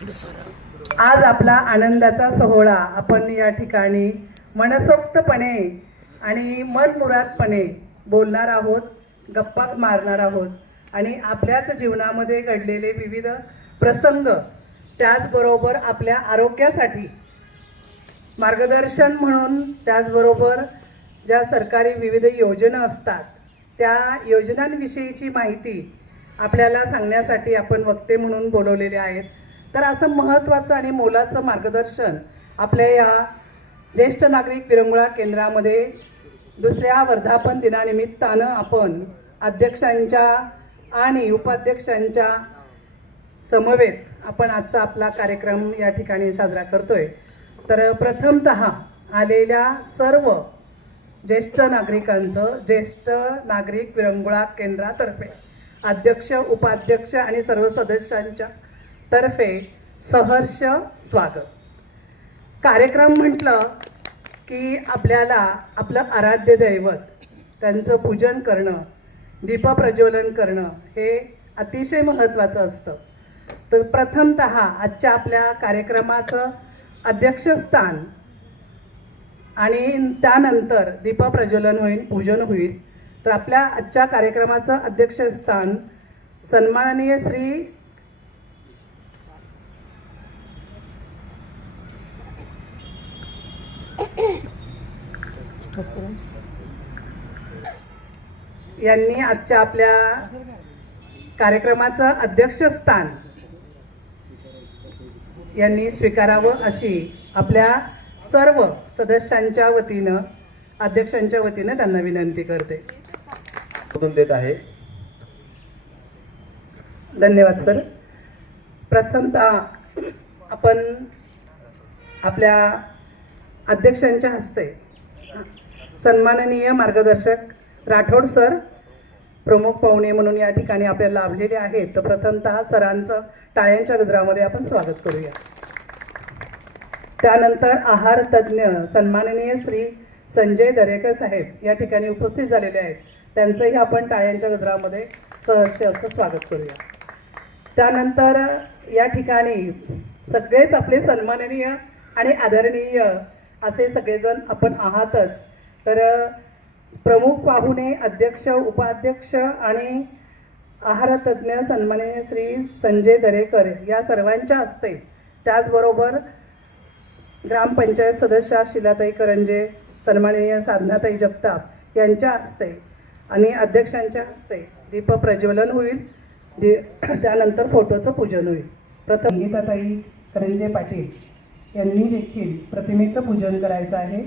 आज आपला आनंदाचा सोहळा आपण या ठिकाणी मनसोक्तपणे आणि मनमुरादपणे बोलणार आहोत, गप्पा मारणार आहोत आणि आपल्याच जीवनामध्ये घडलेले विविध प्रसंग, त्याचबरोबर आपल्या आरोग्यासाठी मार्गदर्शन म्हणून, त्याचबरोबर ज्या सरकारी विविध योजना असतात त्या योजनांविषयीची माहिती आपल्याला सांगण्यासाठी आपण वक्ते म्हणून बोलवलेले आहेत. तर असं महत्त्वाचं आणि मोलाचं मार्गदर्शन आपल्या या ज्येष्ठ नागरिक विरंगुळा केंद्रामध्ये दुसऱ्या वर्धापन दिनानिमित्तानं आपण अध्यक्षांच्या आणि उपाध्यक्षांच्या समवेत आपण आजचा आपला कार्यक्रम या ठिकाणी साजरा करतोय. तर प्रथमतः आलेल्या सर्व ज्येष्ठ नागरिकांचं ज्येष्ठ नागरिक विरंगुळा केंद्रातर्फे अध्यक्ष, उपाध्यक्ष आणि सर्व सदस्यांच्या तर्फे सहर्ष स्वागत. कार्यक्रम म्हटलं की आपल्याला आपलं आराध्य दैवत त्यांचं पूजन करणं, दीपप्रज्वलन करणं हे अतिशय महत्त्वाचं असतं. तर प्रथमतः आजच्या आपल्या कार्यक्रमाचं अध्यक्षस्थान आणि त्यानंतर दीपप्रज्वलन होईल, पूजन होईल. तर आपल्या आजच्या कार्यक्रमाचं अध्यक्षस्थान सन्माननीय श्री यांनी आजच्या आपल्या कार्यक्रमाचं अध्यक्षस्थान यांनी स्वीकारावं अशी आपल्या सर्व सदस्यांच्या वतीनं, अध्यक्षांच्या वतीनं त्यांना विनंती करते. देत आहे. धन्यवाद सर. प्रथमतः आपण आपल्या अध्यक्षांच्या हस्ते सन्माननीय मार्गदर्शक राठोड सर प्रमुख पाहुणे म्हणून या ठिकाणी आपल्याला लाभलेले आहेत. तर प्रथमतः सरांचं टाळ्यांच्या गजरामध्ये आपण स्वागत करूया. त्यानंतर आहार तज्ज्ञ सन्माननीय श्री संजय दरेकर साहेब या ठिकाणी उपस्थित झालेले आहेत. त्यांचंही आपण टाळ्यांच्या गजरामध्ये सहर्ष असं स्वागत करूया. त्यानंतर या ठिकाणी सगळेच आपले सन्माननीय आणि आदरणीय असे सगळेजण आपण आहातच. तर प्रमुख पाहुणे, अध्यक्ष, उपाध्यक्ष आणि आहारतज्ज्ञ सन्माननीय श्री संजय दरेकर या सर्वांच्या हस्ते, त्याचबरोबर ग्रामपंचायत सदस्या शिलाताई करंजे, सन्माननीय साधनाताई जगताप यांच्या हस्ते आणि अध्यक्षांच्या हस्ते दीपप्रज्वलन होईल. त्यानंतर फोटोचं पूजन होईल. प्रथम गीताताई करंजे पाटील यांनी देखील प्रतिमेचं पूजन करायचं आहे.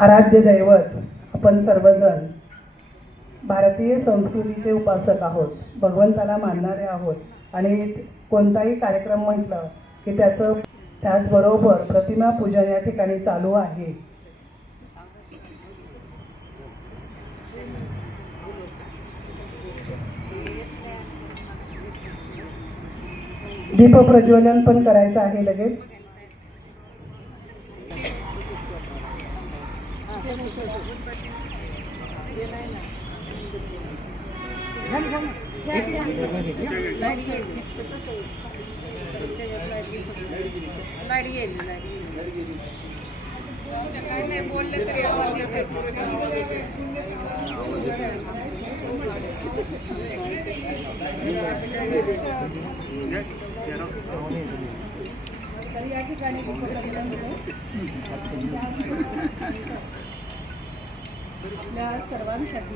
आराध्य दैवत आपण सर्वजण भारतीय संस्कृतीचे उपासक आहोत, भगवंताला मानणारे आहोत आणि कोणताही कार्यक्रम म्हटलं की त्याचबरोबर प्रतिमा पूजन या ठिकाणी चालू आहे. दीपप्रज्वलन पण करायचं आहे लगेच. बोलले तरी आवाज येत या ठिकाणी आपल्या सर्वांसाठी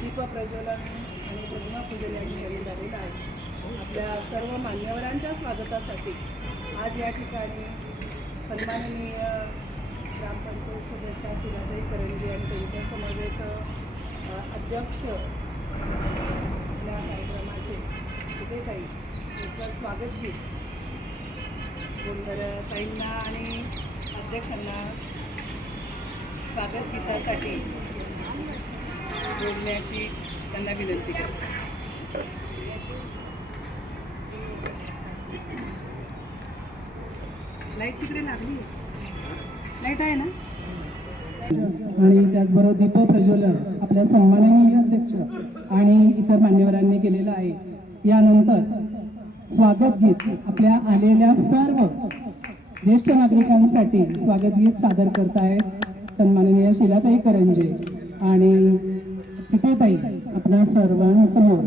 दीपप्रज्वलन आणि प्रतिमा पूजन यांनी झालेलं आहे. आपल्या सर्व मान्यवरांच्या स्वागतासाठी आज या ठिकाणी सन्माननीय ग्रामपंचायत सदस्या शिलाताई करंजे आणि त्यांच्या समवेत अध्यक्ष या कार्यक्रमाचे तिथे काही एक स्वागत गीत बोलणाऱ्या ताईंना आणि अध्यक्षांना स्वागत गीतासाठी बोलण्याची त्यांना विनंती करते. लाईट तिकडे लागली लाईट आहे ना. आणि त्याचबरोबर दीप प्रज्वलन आपल्या सन्माननीय अध्यक्ष आणि इतर मान्यवरांनी केलेलं आहे. यानंतर स्वागत गीत आपल्या आलेल्या सर्व ज्येष्ठ नागरिकांसाठी स्वागत गीत सादर करतायत सन्माननीय शिलाताई करंजे आणि तिथेताई आपल्या सर्वांसमोर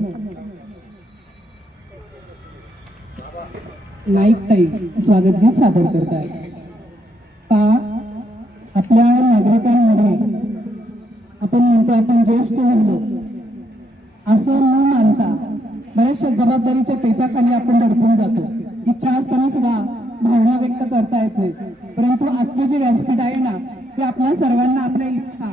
नाईकताई स्वागत गीत सादर करतायत. आपल्या नागरिकांमध्ये आपण म्हणतो आपण ज्येष्ठ झालो असं न मानता बऱ्याचशा जबाबदारीच्या पेचाखाली आपण दडपून जातो. इच्छा असताना सुद्धा भावना व्यक्त करता येत नाही. परंतु आजचं जे व्यासपीठ आहे ना ते आपल्या सर्वांना आपल्या इच्छा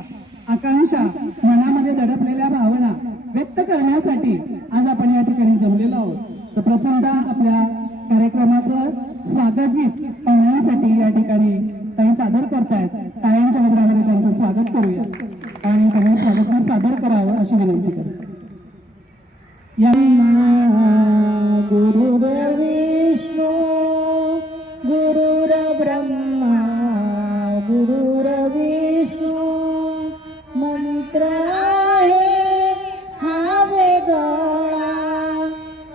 आकांक्षा मनामध्ये दडपलेल्या भावना व्यक्त करण्यासाठी आज आपण या ठिकाणी जमलेलो आहोत. तर प्रथमतः आपल्या कार्यक्रमाचं स्वागत गीत पाहुण्यांसाठी या ठिकाणी काही सादर करतायत. टाळ्यांच्या गजरामध्ये त्यांचं स्वागत करूया आणि त्यांनी स्वागत गीत सादर करावं अशी विनंती करतो. गुरुर विष्णू गुरुर ब्रह्मा गुरुर विष्णू मंत्र आहे हा वेगळा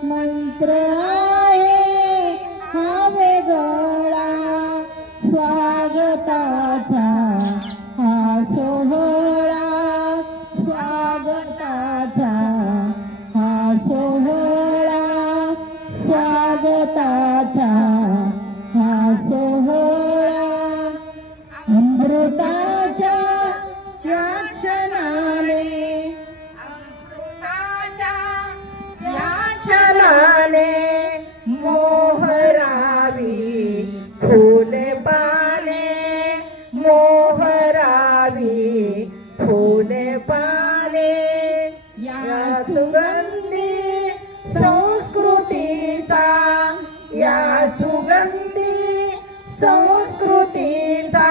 मंत्र आहे हा वेगळा स्वागताचा हा सोहळा स्वागताचा हा सोहळा स्वागताचा हा सोहळा अमृताच्या या क्षणाने मोहरावी फुले पाने मोहरावी फुले पाने या सुगंधी संस्कृतीचा या सुगंधी संस्कृतीचा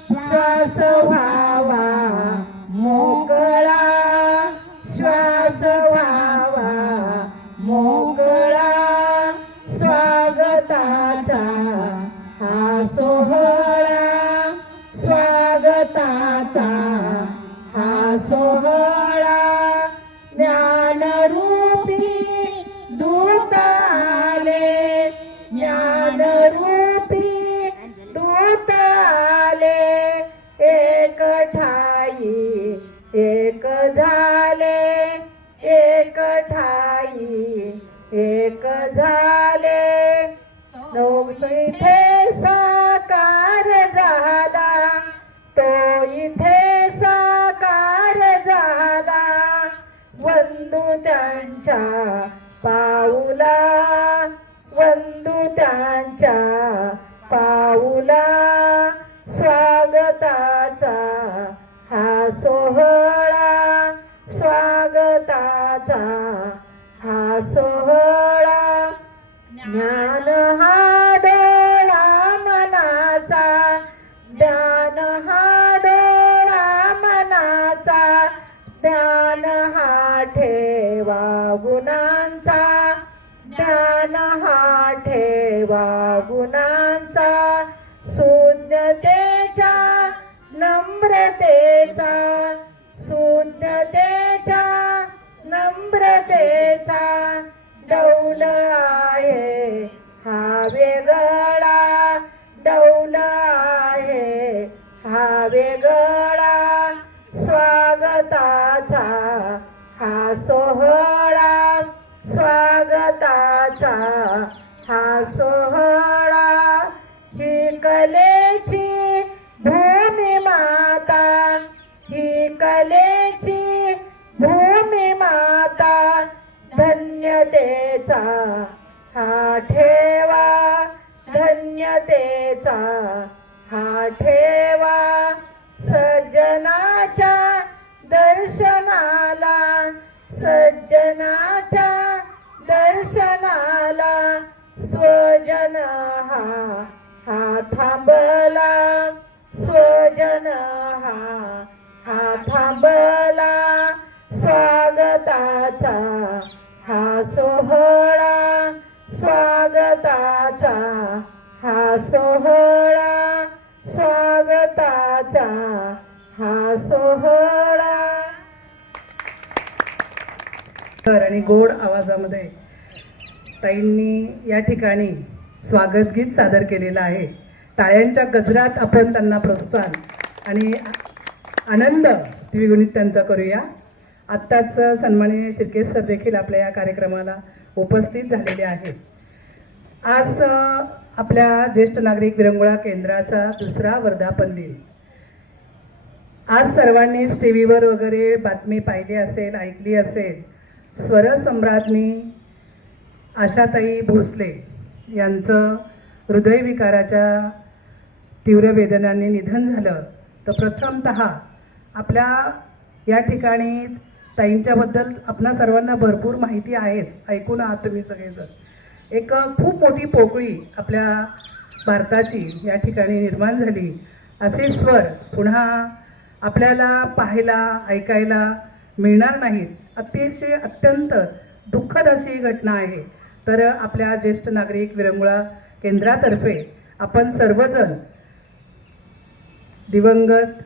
श्वास व्हावा मोकळा श्वास व्हावा मोकळा स्वागताचा हा सोहळा स्वागताचा हा सोहळा ज्ञानरूपी दूत आले ज्ञानरूपी दूत आले एक ठाई एक झाले एक ठाई एक झाले तो इथे साकार झाला तो इथे साकार झाला वंदू त्यांच्या पाऊला वंदू त्यांच्या पाऊला स्वागताचा हा सोहळा स्वागताचा हा सोहळा ज्ञान हा डोळा मनाचा ज्ञान हा डोळा मनाचा ज्ञान हा ठेवा गुणांचा ज्ञान हा ठेवा गुणांचा शून्यतेच्या नम्रतेचा शून्यतेच्या नम्रतेचा डौल आहे हा वेगळा डौल आहे हा वेगळा स्वागताचा हा सोहळा स्वागताचा हा सोहळा ही कलेची भूमी माता ही कलेची भूमी माता धन्यतेचा हा ठेवा धन्यतेचा हा ठेवा सज्जनाच्या दर्शनाला, सज्जनाच्या दर्शनाला स्वजन हा थांबला, स्वजन हा थांबला, स्वागताचा हा सोहळा, स्वागताचा हा सोहळा, स्वागताचा हा सोहळा. आणि गोड आवाजामध्ये ताईंनी या ठिकाणी स्वागत गीत सादर केलेलं आहे. टाळ्यांच्या गजरात आपण त्यांना प्रोत्साहन आणि आनंद द्विगुणित त्यांचा करूया. आत्ताच सन्माननीय शिर्के सर देखील आपल्या या कार्यक्रमाला उपस्थित झालेले आहेत. आज आपल्या ज्येष्ठ नागरिक विरंगुळा केंद्राचा दुसरा वर्धापन दिन. आज सर्वांनीच टी व्हीवर वगैरे बातमी पाहिली असेल, ऐकली असेल. स्वरसम्राज्ञी आशाताई भोसले यांचं हृदयविकाराच्या तीव्र वेदनांनी निधन झालं. तर प्रथमतः आपल्या या ठिकाणी ताईंच्याबद्दल आपणा सर्वांना भरपूर माहिती आहेच, ऐकून आहात तुम्ही सगळेजण. एक खूप मोठी पोकळी आपल्या भारताची या ठिकाणी निर्माण झाली. असे स्वर पुन्हा आपल्याला पाहायला ऐकायला मिळणार नाहीत. अतिशय अत्यंत दुःखद अशी घटना आहे. तर आपल्या ज्येष्ठ नागरिक विरंगुळा केंद्रातर्फे आपण सर्वजण दिवंगत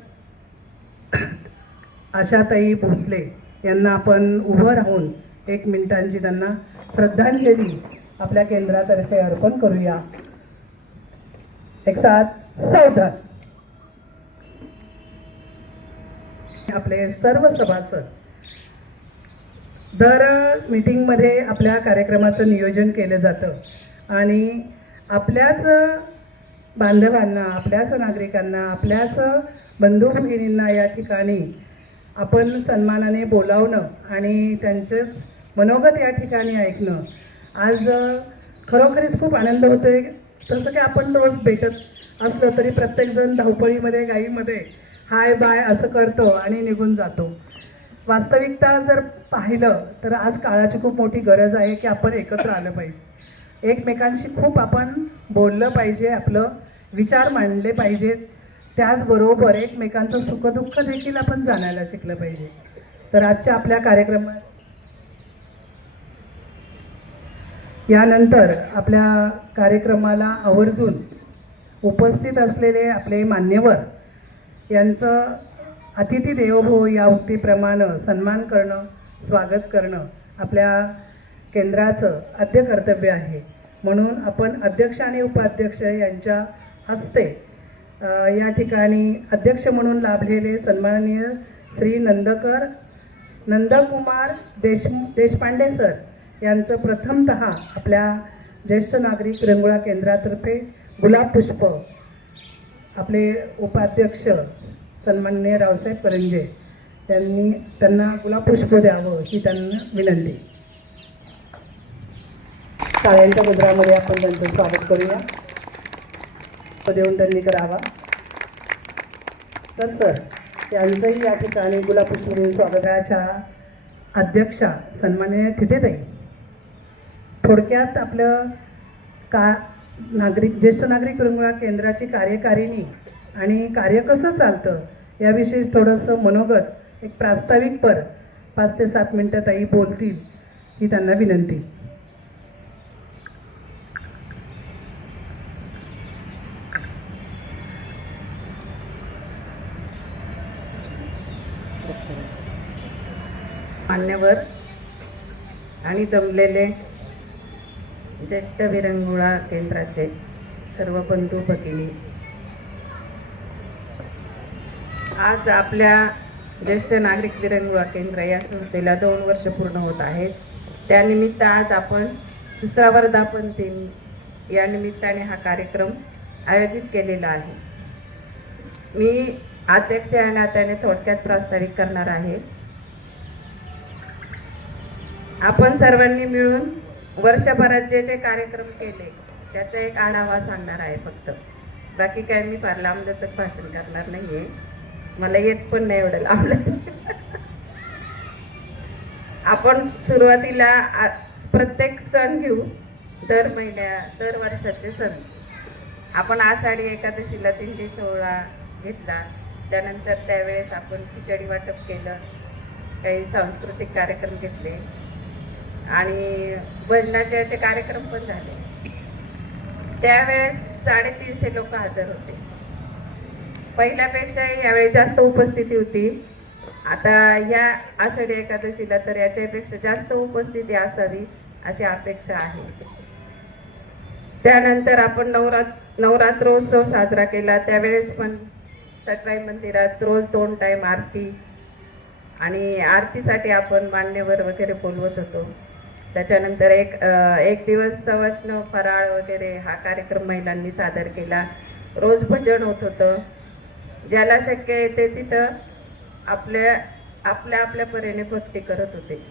आशाताई भोसले यांना आपण उभं राहून 1 मिनिटांची त्यांना श्रद्धांजली आपल्या केंद्रातर्फे अर्पण करूया. एक साथ सावधान. आपले सर्व सभासद दर मीटिंगमध्ये आपल्या कार्यक्रमाचं नियोजन केलं जातं आणि आपल्याच बांधवांना, आपल्याच नागरिकांना, आपल्याच बंधू भगिनींना या ठिकाणी आपण सन्मानाने बोलावणं आणि त्यांचेच मनोगत या ठिकाणी ऐकणं आज खरोखरीच खूप आनंद होतोय. तसं की आपण रोज भेटत असलो तरी प्रत्येकजण धावपळीमध्ये घाईमध्ये हाय बाय असं करतो आणि निघून जातो. वास्तविकता जर पाहिलं तर आज काळाची खूप मोठी गरज आहे की आपण एकत्र आलं पाहिजे, एकमेकांशी खूप आपण बोललं पाहिजे, आपलं विचार मांडले पाहिजेत. त्याचबरोबर एकमेकांचं सुखदुःख देखील आपण जाणायला शिकलं पाहिजे. तर आजच्या आपल्या कार्यक्रमात यानंतर आपल्या कार्यक्रमाला आवर्जून उपस्थित असलेले आपले मान्यवर यांचं अतिथी देवो भव या उक्तीप्रमाणे सन्मान करणं, स्वागत करणं आपल्या केंद्राचं आद्य कर्तव्य आहे. म्हणून आपण अध्यक्ष आणि उपाध्यक्ष यांच्या हस्ते या ठिकाणी अध्यक्ष म्हणून लाभलेले सन्माननीय श्री नंदकुमार देशपांडे सर यांचं प्रथमतः आपल्या ज्येष्ठ नागरिक विरंगुळा केंद्रातर्फे गुलाब पुष्प, आपले उपाध्यक्ष सन्माननीय रावसाहेब करंजे त्यांना गुलाब पुष्प द्यावं ही त्यांना विनंती. टाळ्यांच्या गजरामध्ये आपण त्यांचं स्वागत करूया. देऊन त्यांनी करावा. तर सर यांचंही या ठिकाणी गुलाब पुष्प देऊन स्वागताच्या अध्यक्षा सन्माननीय थिटेताई. थोडक्यात आपलं ज्येष्ठ नागरिक विरंगुळा केंद्राची कार्यकारिणी आणि कार्य कसं चालतं याविषयी थोडंसं मनोगत एक प्रास्ताविक 5 ते 7 मिनटं ताई बोलतील ही त्यांना विनंती. मान्यवर आणि जमलेले ज्येष्ठ विरंगुळा केंद्राचे सर्व बंधू भगिनी, आज आपल्या ज्येष्ठ नागरिक विरंगुळा केंद्र या संस्थेला 2 वर्ष पूर्ण होत आहेत. त्यानिमित्त आज आपण दुसरा वर्धापन दिन या निमित्ताने हा कार्यक्रम आयोजित केलेला आहे. मी अध्यक्ष या नात्याने थोडक्यात प्रास्ताविक करणार आहे. आपण सर्वांनी मिळून वर्षभरात जे कार्यक्रम केले त्याचा एक आढावा सांगणार आहे फक्त. बाकी काय मी फार लांबलचक भाषण करणार नाहीये, मला येत पण नाही एवढं लांबलचक. आपण सुरुवातीला प्रत्येक सण घेऊ, दर वर्षाचे सण. आपण आषाढी एकादशीला दिंडी सोहळा घेतला, त्यानंतर त्यावेळेस आपण खिचडी वाटप केलं, काही सांस्कृतिक कार्यक्रम घेतले आणि भजनाचे याचे कार्यक्रम पण झाले. त्यावेळेस 350 लोक हजर होते. पहिल्यापेक्षाही यावेळी जास्त उपस्थिती होती. आता या आषाढी एकादशीला तर याच्यापेक्षा जास्त उपस्थिती असावी अशी अपेक्षा आहे. त्यानंतर आपण नवरात्रोत्सव साजरा केला. त्यावेळेस पण सटवाई मंदिरात रोज 2 टाइम आरती, आणि आरतीसाठी आपण मान्यवर वगैरे बोलवत होतो. त्याच्यानंतर एक दिवस सवष्ण फराळ वगैरे हा कार्यक्रम महिलांनी सादर केला. रोज भजन होत होतं. ज्याला शक्य आहे ते तिथं आपल्या परीने भक्ती करत होते.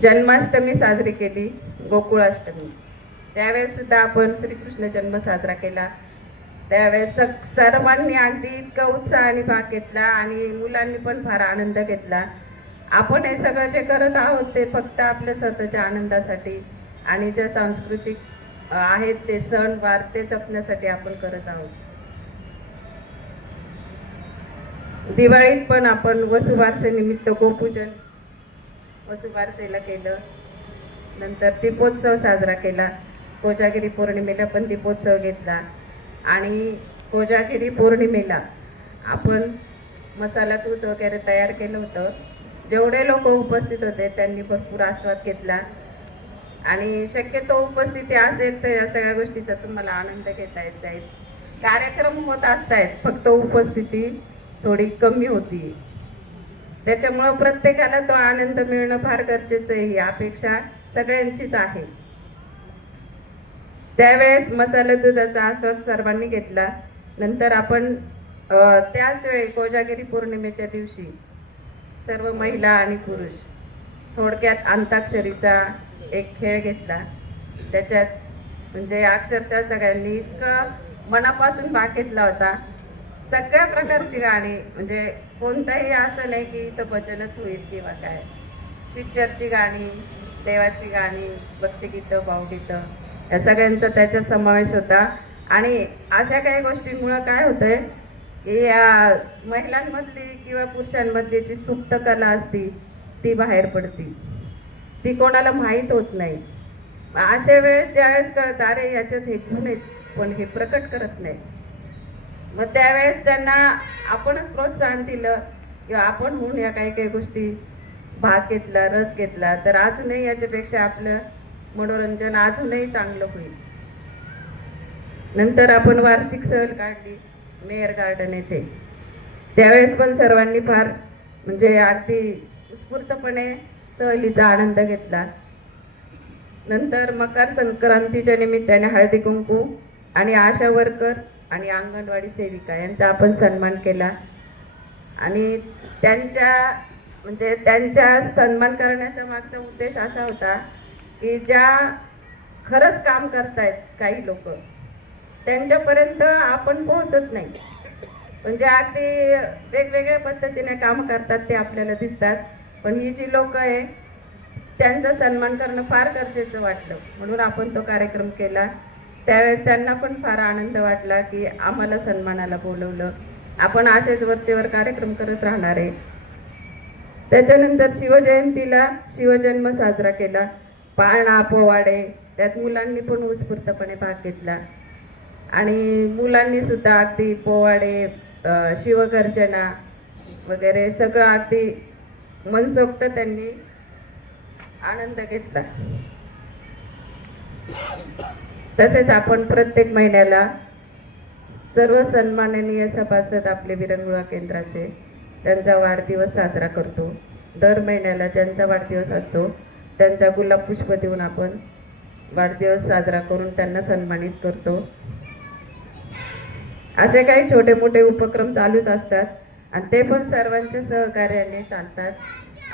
जन्माष्टमी साजरी केली, गोकुळाष्टमी. त्यावेळेस सुद्धा आपण श्रीकृष्ण जन्म साजरा केला. त्यावेळेस सर्वांनी अगदी इतका उत्साहाने भाग घेतला आणि मुलांनी पण फार आनंद घेतला. आपण हे सगळं जे करत आहोत ते फक्त आपल्या स्वतःच्या आनंदासाठी आणि जे सांस्कृतिक आहेत ते सण वार ते जपण्यासाठी आपण करत आहोत. दिवाळीत पण आपण वसुबारसेनिमित्त गोपूजन वसुबारसेला केलं. नंतर दीपोत्सव साजरा केला. कोजागिरी पौर्णिमेला पण दीपोत्सव घेतला आणि कोजागिरी पौर्णिमेला आपण मसाला दूध वगैरे तयार केलं होतं. जेवढे लोक उपस्थित होते त्यांनी भरपूर आस्वाद घेतला आणि शक्यतो उपस्थिती असेल तर या सगळ्या गोष्टीचा तुम्हाला आनंद घेता येत जाईल. कार्यक्रम होत असतायत, फक्त उपस्थिती थोडी कमी होती. त्याच्यामुळं प्रत्येकाला तो आनंद मिळणं फार गरजेचं आहे, ही अपेक्षा सगळ्यांचीच आहे. त्यावेळेस मसाला दुधाचा आस्वाद सर्वांनी घेतला. नंतर आपण त्याच वेळी कोजागिरी पौर्णिमेच्या दिवशी सर्व महिला आणि पुरुष थोडक्यात अंताक्षरीचा एक खेळ घेतला. त्याच्यात म्हणजे अक्षरशः सगळ्यांनी इतकं मनापासून भाग घेतला होता. सगळ्या प्रकारची गाणी, म्हणजे कोणतंही असं नाही की इथं भजनच होईल किंवा काय, पिक्चरची गाणी, देवाची गाणी, भक्तिगीतं, भावगीतं या सगळ्यांचा त्याच्यात समावेश होता. आणि अशा काही गोष्टींमुळं काय होतंय की या महिलांमधली किंवा पुरुषांमधली जी सुप्त कला असती ती बाहेर पडती, ती कोणाला माहीत होत नाही. अशा वेळेस ज्यावेळेस कळतं अरे याच्यात हे गुण आहेत पण हे प्रकट करत नाही, मग त्यावेळेस त्यांना आपणच प्रोत्साहन दिलं किंवा आपण होऊन या काही गोष्टी भाग घेतला, रस घेतला तर अजूनही याच्यापेक्षा आपलं मनोरंजन अजूनही चांगलं होईल. नंतर आपण वार्षिक सहल काढली मेयर गार्डन येथे. त्यावेळेस पण सर्वांनी फार म्हणजे अगदी उत्स्फूर्तपणे सहलीचा आनंद घेतला. नंतर मकर संक्रांतीच्या निमित्ताने हळदी कुंकू आणि आशा वर्कर आणि अंगणवाडी सेविका यांचा आपण सन्मान केला. आणि त्यांच्या सन्मान करण्याचा मागचा उद्देश असा होता की ज्या खरंच काम करतायत काही लोक त्यांच्यापर्यंत आपण पोहोचत नाही, म्हणजे अगदी वेगवेगळ्या पद्धतीने काम करतात ते आपल्याला दिसतात, पण ही जी लोक आहे त्यांचा सन्मान करणं फार गरजेचं वाटलं म्हणून आपण तो कार्यक्रम केला. त्यावेळेस त्यांना पण फार आनंद वाटला की आम्हाला सन्मानाला बोलवलं. आपण असेच वरचेवर कार्यक्रम करत राहणार आहे. त्याच्यानंतर शिवजयंतीला शिवजन्म साजरा केला. पाळणा पोवाडे त्यात मुलांनी पण उत्स्फूर्तपणे भाग घेतला आणि मुलांनी सुद्धा अगदी पोवाडे, शिवगर्जना वगैरे सगळं अगदी मनसोक्त त्यांनी आनंद घेतला. तसेच आपण प्रत्येक महिन्याला सर्व सन्माननीय सभासद आपले विरंगुळा केंद्राचे त्यांचा वाढदिवस साजरा करतो. दर महिन्याला ज्यांचा वाढदिवस असतो त्यांचा गुलाब पुष्प देऊन आपण वाढदिवस साजरा करून त्यांना सन्मानित करतो. असे काही छोटे मोठे उपक्रम चालूच असतात आणि ते पण सर्वांच्या सहकार्याने चालतात.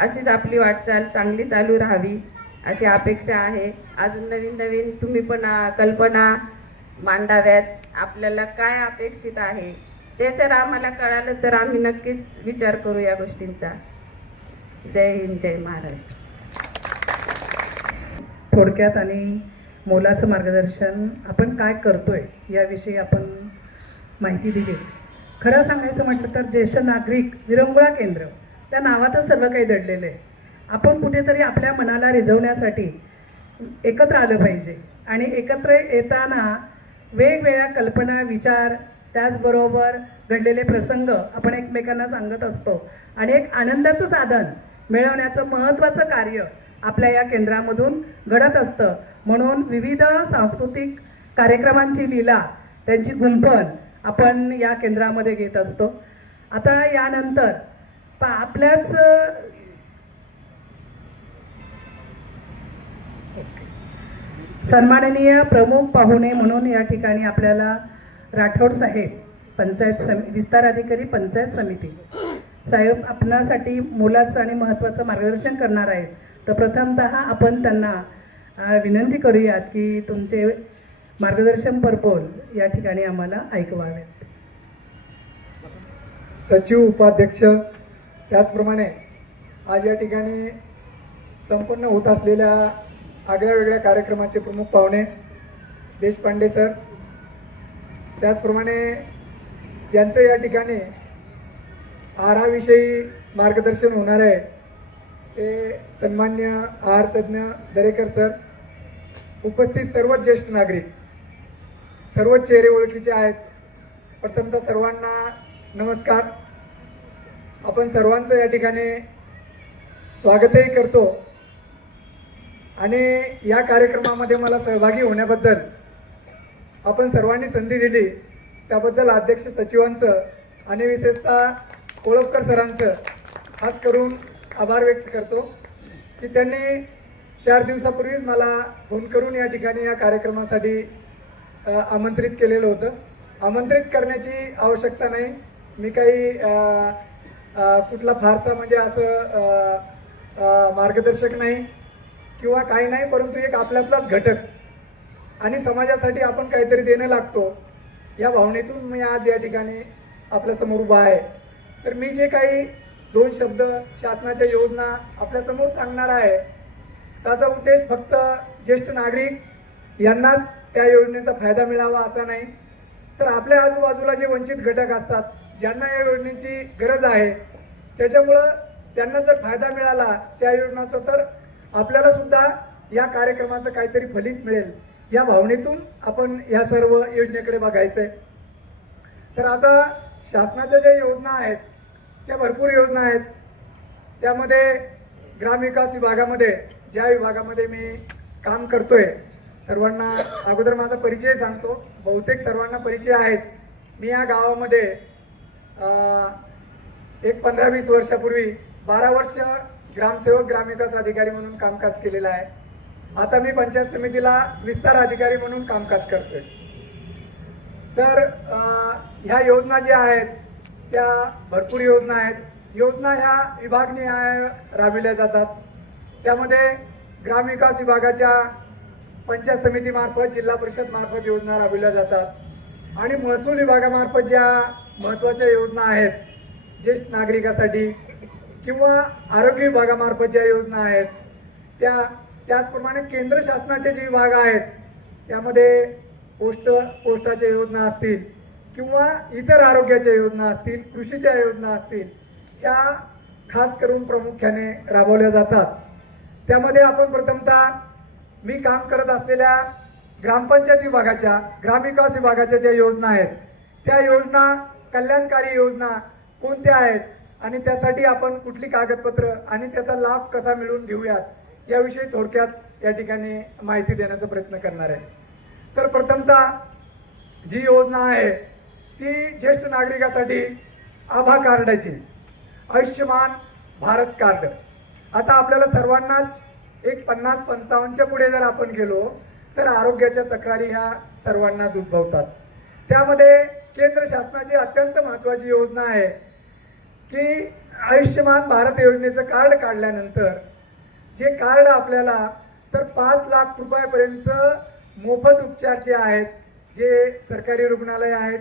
अशीच आपली वाटचाल चांगली चालू राहावी अशी अपेक्षा आहे. अजून नवीन नवीन तुम्ही पण कल्पना मांडाव्यात. आपल्याला काय अपेक्षित आहे ते जर आम्हाला कळालं तर आम्ही नक्कीच विचार करू या गोष्टींचा. जय हिंद, जय महाराष्ट्र. थोडक्यात आणि मोलाचं मार्गदर्शन आपण काय करतोय याविषयी आपण माहिती दिली. खरं सांगायचं म्हटलं तर ज्येष्ठ नागरिक विरंगुळा केंद्र त्या नावातच सर्व काही दडलेलं आहे. आपण कुठेतरी आपल्या मनाला रिझवण्यासाठी एकत्र आलं पाहिजे आणि एकत्र येताना वेगवेगळ्या कल्पना, विचार, त्याचबरोबर घडलेले प्रसंग आपण एकमेकांना सांगत असतो आणि एक आनंदाचं साधन मिळवण्याचं महत्त्वाचं कार्य आपल्या या केंद्रामधून घडत असतं. म्हणून विविध सांस्कृतिक कार्यक्रमांची लीला, त्यांची गुंफण आपण या केंद्रामध्ये घेत असतो. आता यानंतर आपल्याच सन्माननीय प्रमुख पाहुणे म्हणून या ठिकाणी आपल्याला राठोड साहेब, विस्तार अधिकारी पंचायत समिती साहेब आपणासाठी मोलाचं आणि महत्त्वाचं मार्गदर्शन करणार आहेत. तर प्रथमतः आपण त्यांना विनंती करूयात की तुमचे मार्गदर्शन परपोल या ठिकाणी आम्हाला ऐकवावेत. सचिव, उपाध्यक्ष, त्याचप्रमाणे आज या ठिकाणी संपन्न होत असलेल्या आगळ्या वेगळ्या कार्यक्रमाचे प्रमुख पाहुणे देशपांडे सर, त्याचप्रमाणे ज्यांचं या ठिकाणी आहाराविषयी मार्गदर्शन होणार आहे ते सन्मान्य आहार तज्ज्ञ दरेकर सर, उपस्थित सर्वच ज्येष्ठ नागरिक, सर्वच चेहरे ओळखीचे आहेत. प्रथमतः सर्वांना नमस्कार. आपण सर्वांचं या ठिकाणी स्वागतही करतो आणि या कार्यक्रमामध्ये मला सहभागी होण्याबद्दल आपण सर्वांनी संधी दिली त्याबद्दल अध्यक्ष सचिवांचं आणि विशेषतः कोळपकर सरांचं खास करून आभार व्यक्त करतो की त्यांनी 4 दिवसापूर्वीच मला फोन करून या ठिकाणी या कार्यक्रमासाठी आमंत्रित केलेलं होतं. आमंत्रित करण्याची आवश्यकता नाही. मी काही कुठला फारसा म्हणजे असं मार्गदर्शक नाही किंवा काही नाही, परंतु एक आपल्यातलाच घटक आणि समाजासाठी आपण काहीतरी देणं लागतो या भावनेतून मी आज या ठिकाणी आपल्यासमोर उभा आहे. तर मी जे काही 2 शब्द शासनाच्या योजना आपल्यासमोर सांगणार आहे त्याचा उद्देश फक्त ज्येष्ठ नागरिक यांनाच त्या योजनेचा फायदा मिळावा असा नाही, तर आपल्या आजूबाजूला जे वंचित घटक असतात ज्यांना या योजनेची गरज आहे त्याच्यामुळं त्यांना जर फायदा मिळाला त्या योजनाचा तर आपल्याला सुद्धा या कार्यक्रमाचं काहीतरी फलित मिळेल या भावनेतून आपण या सर्व योजनेकडे बघायचं आहे. तर आता शासनाच्या ज्या योजना आहेत त्या भरपूर योजना आहेत. त्यामध्ये ग्रामविकास विभागामध्ये ज्या विभागामध्ये मी काम करतोय, सर्वांना अगोदर माझा परिचय सांगतो. बहुतेक सर्वांना परिचय आहेच. मी या गावामध्ये एक 15-20 वर्षापूर्वी 12 वर्ष ग्रामसेवक, ग्रामविकास अधिकारी म्हणून कामकाज केलेलं आहे. आता मी पंचायत समितीला विस्तार अधिकारी म्हणून कामकाज करतोय. तर ह्या योजना ज्या आहेत त्या भरपूर योजना आहेत. योजना ह्या विभागनिहाय राबविल्या जातात. त्यामध्ये ग्रामविकास विभागाच्या पंचायत समितीमार्फत, जिल्हा परिषद मार्फत योजना राबविल्या जातात आणि महसूल विभागामार्फत ज्या महत्त्वाच्या योजना आहेत ज्येष्ठ नागरिकासाठी किंवा आरोग्य विभागामार्फत ज्या योजना आहेत त्याचप्रमाणे केंद्र शासनाचे जे विभाग आहेत त्यामध्ये पोस्टाच्या योजना असतील किंवा इतर आरोग्याच्या योजना असतील, कृषीच्या योजना असतील, ह्या खास करून प्रामुख्याने राबवल्या जातात. त्यामध्ये आपण प्रथमतः मी काम करत असलेल्या ग्रामपंचायत विभागाच्या, ग्रामविकास विभागाच्या ज्या योजना आहेत त्या योजना, कल्याणकारी योजना कोणत्या आहेत आणि त्यासाठी आपण कुठली कागदपत्र आणि त्याचा लाभ कसा मिळवून घेऊयात याविषयी थोडक्यात या ठिकाणी माहिती देण्याचा प्रयत्न करणार आहे. तर प्रथमतः जी योजना आहे ती ज्येष्ठ नागरिकासाठी आभा कार्डाची, आयुष्यमान भारत कार्ड. आता आपल्याला सर्वांनाच एक 50-55च्या पुढे जर आपण गेलो तर आरोग्याच्या तक्रारी ह्या सर्वांनाच उद्भवतात. त्यामध्ये केंद्र शासनाची अत्यंत महत्त्वाची योजना आहे की आयुष्यमान भारत योजनेचं कार्ड काढल्यानंतर जे कार्ड आपल्याला तर 5 लाख रुपयापर्यंत मोफत उपचार जे आहेत, जे सरकारी रुग्णालय आहेत,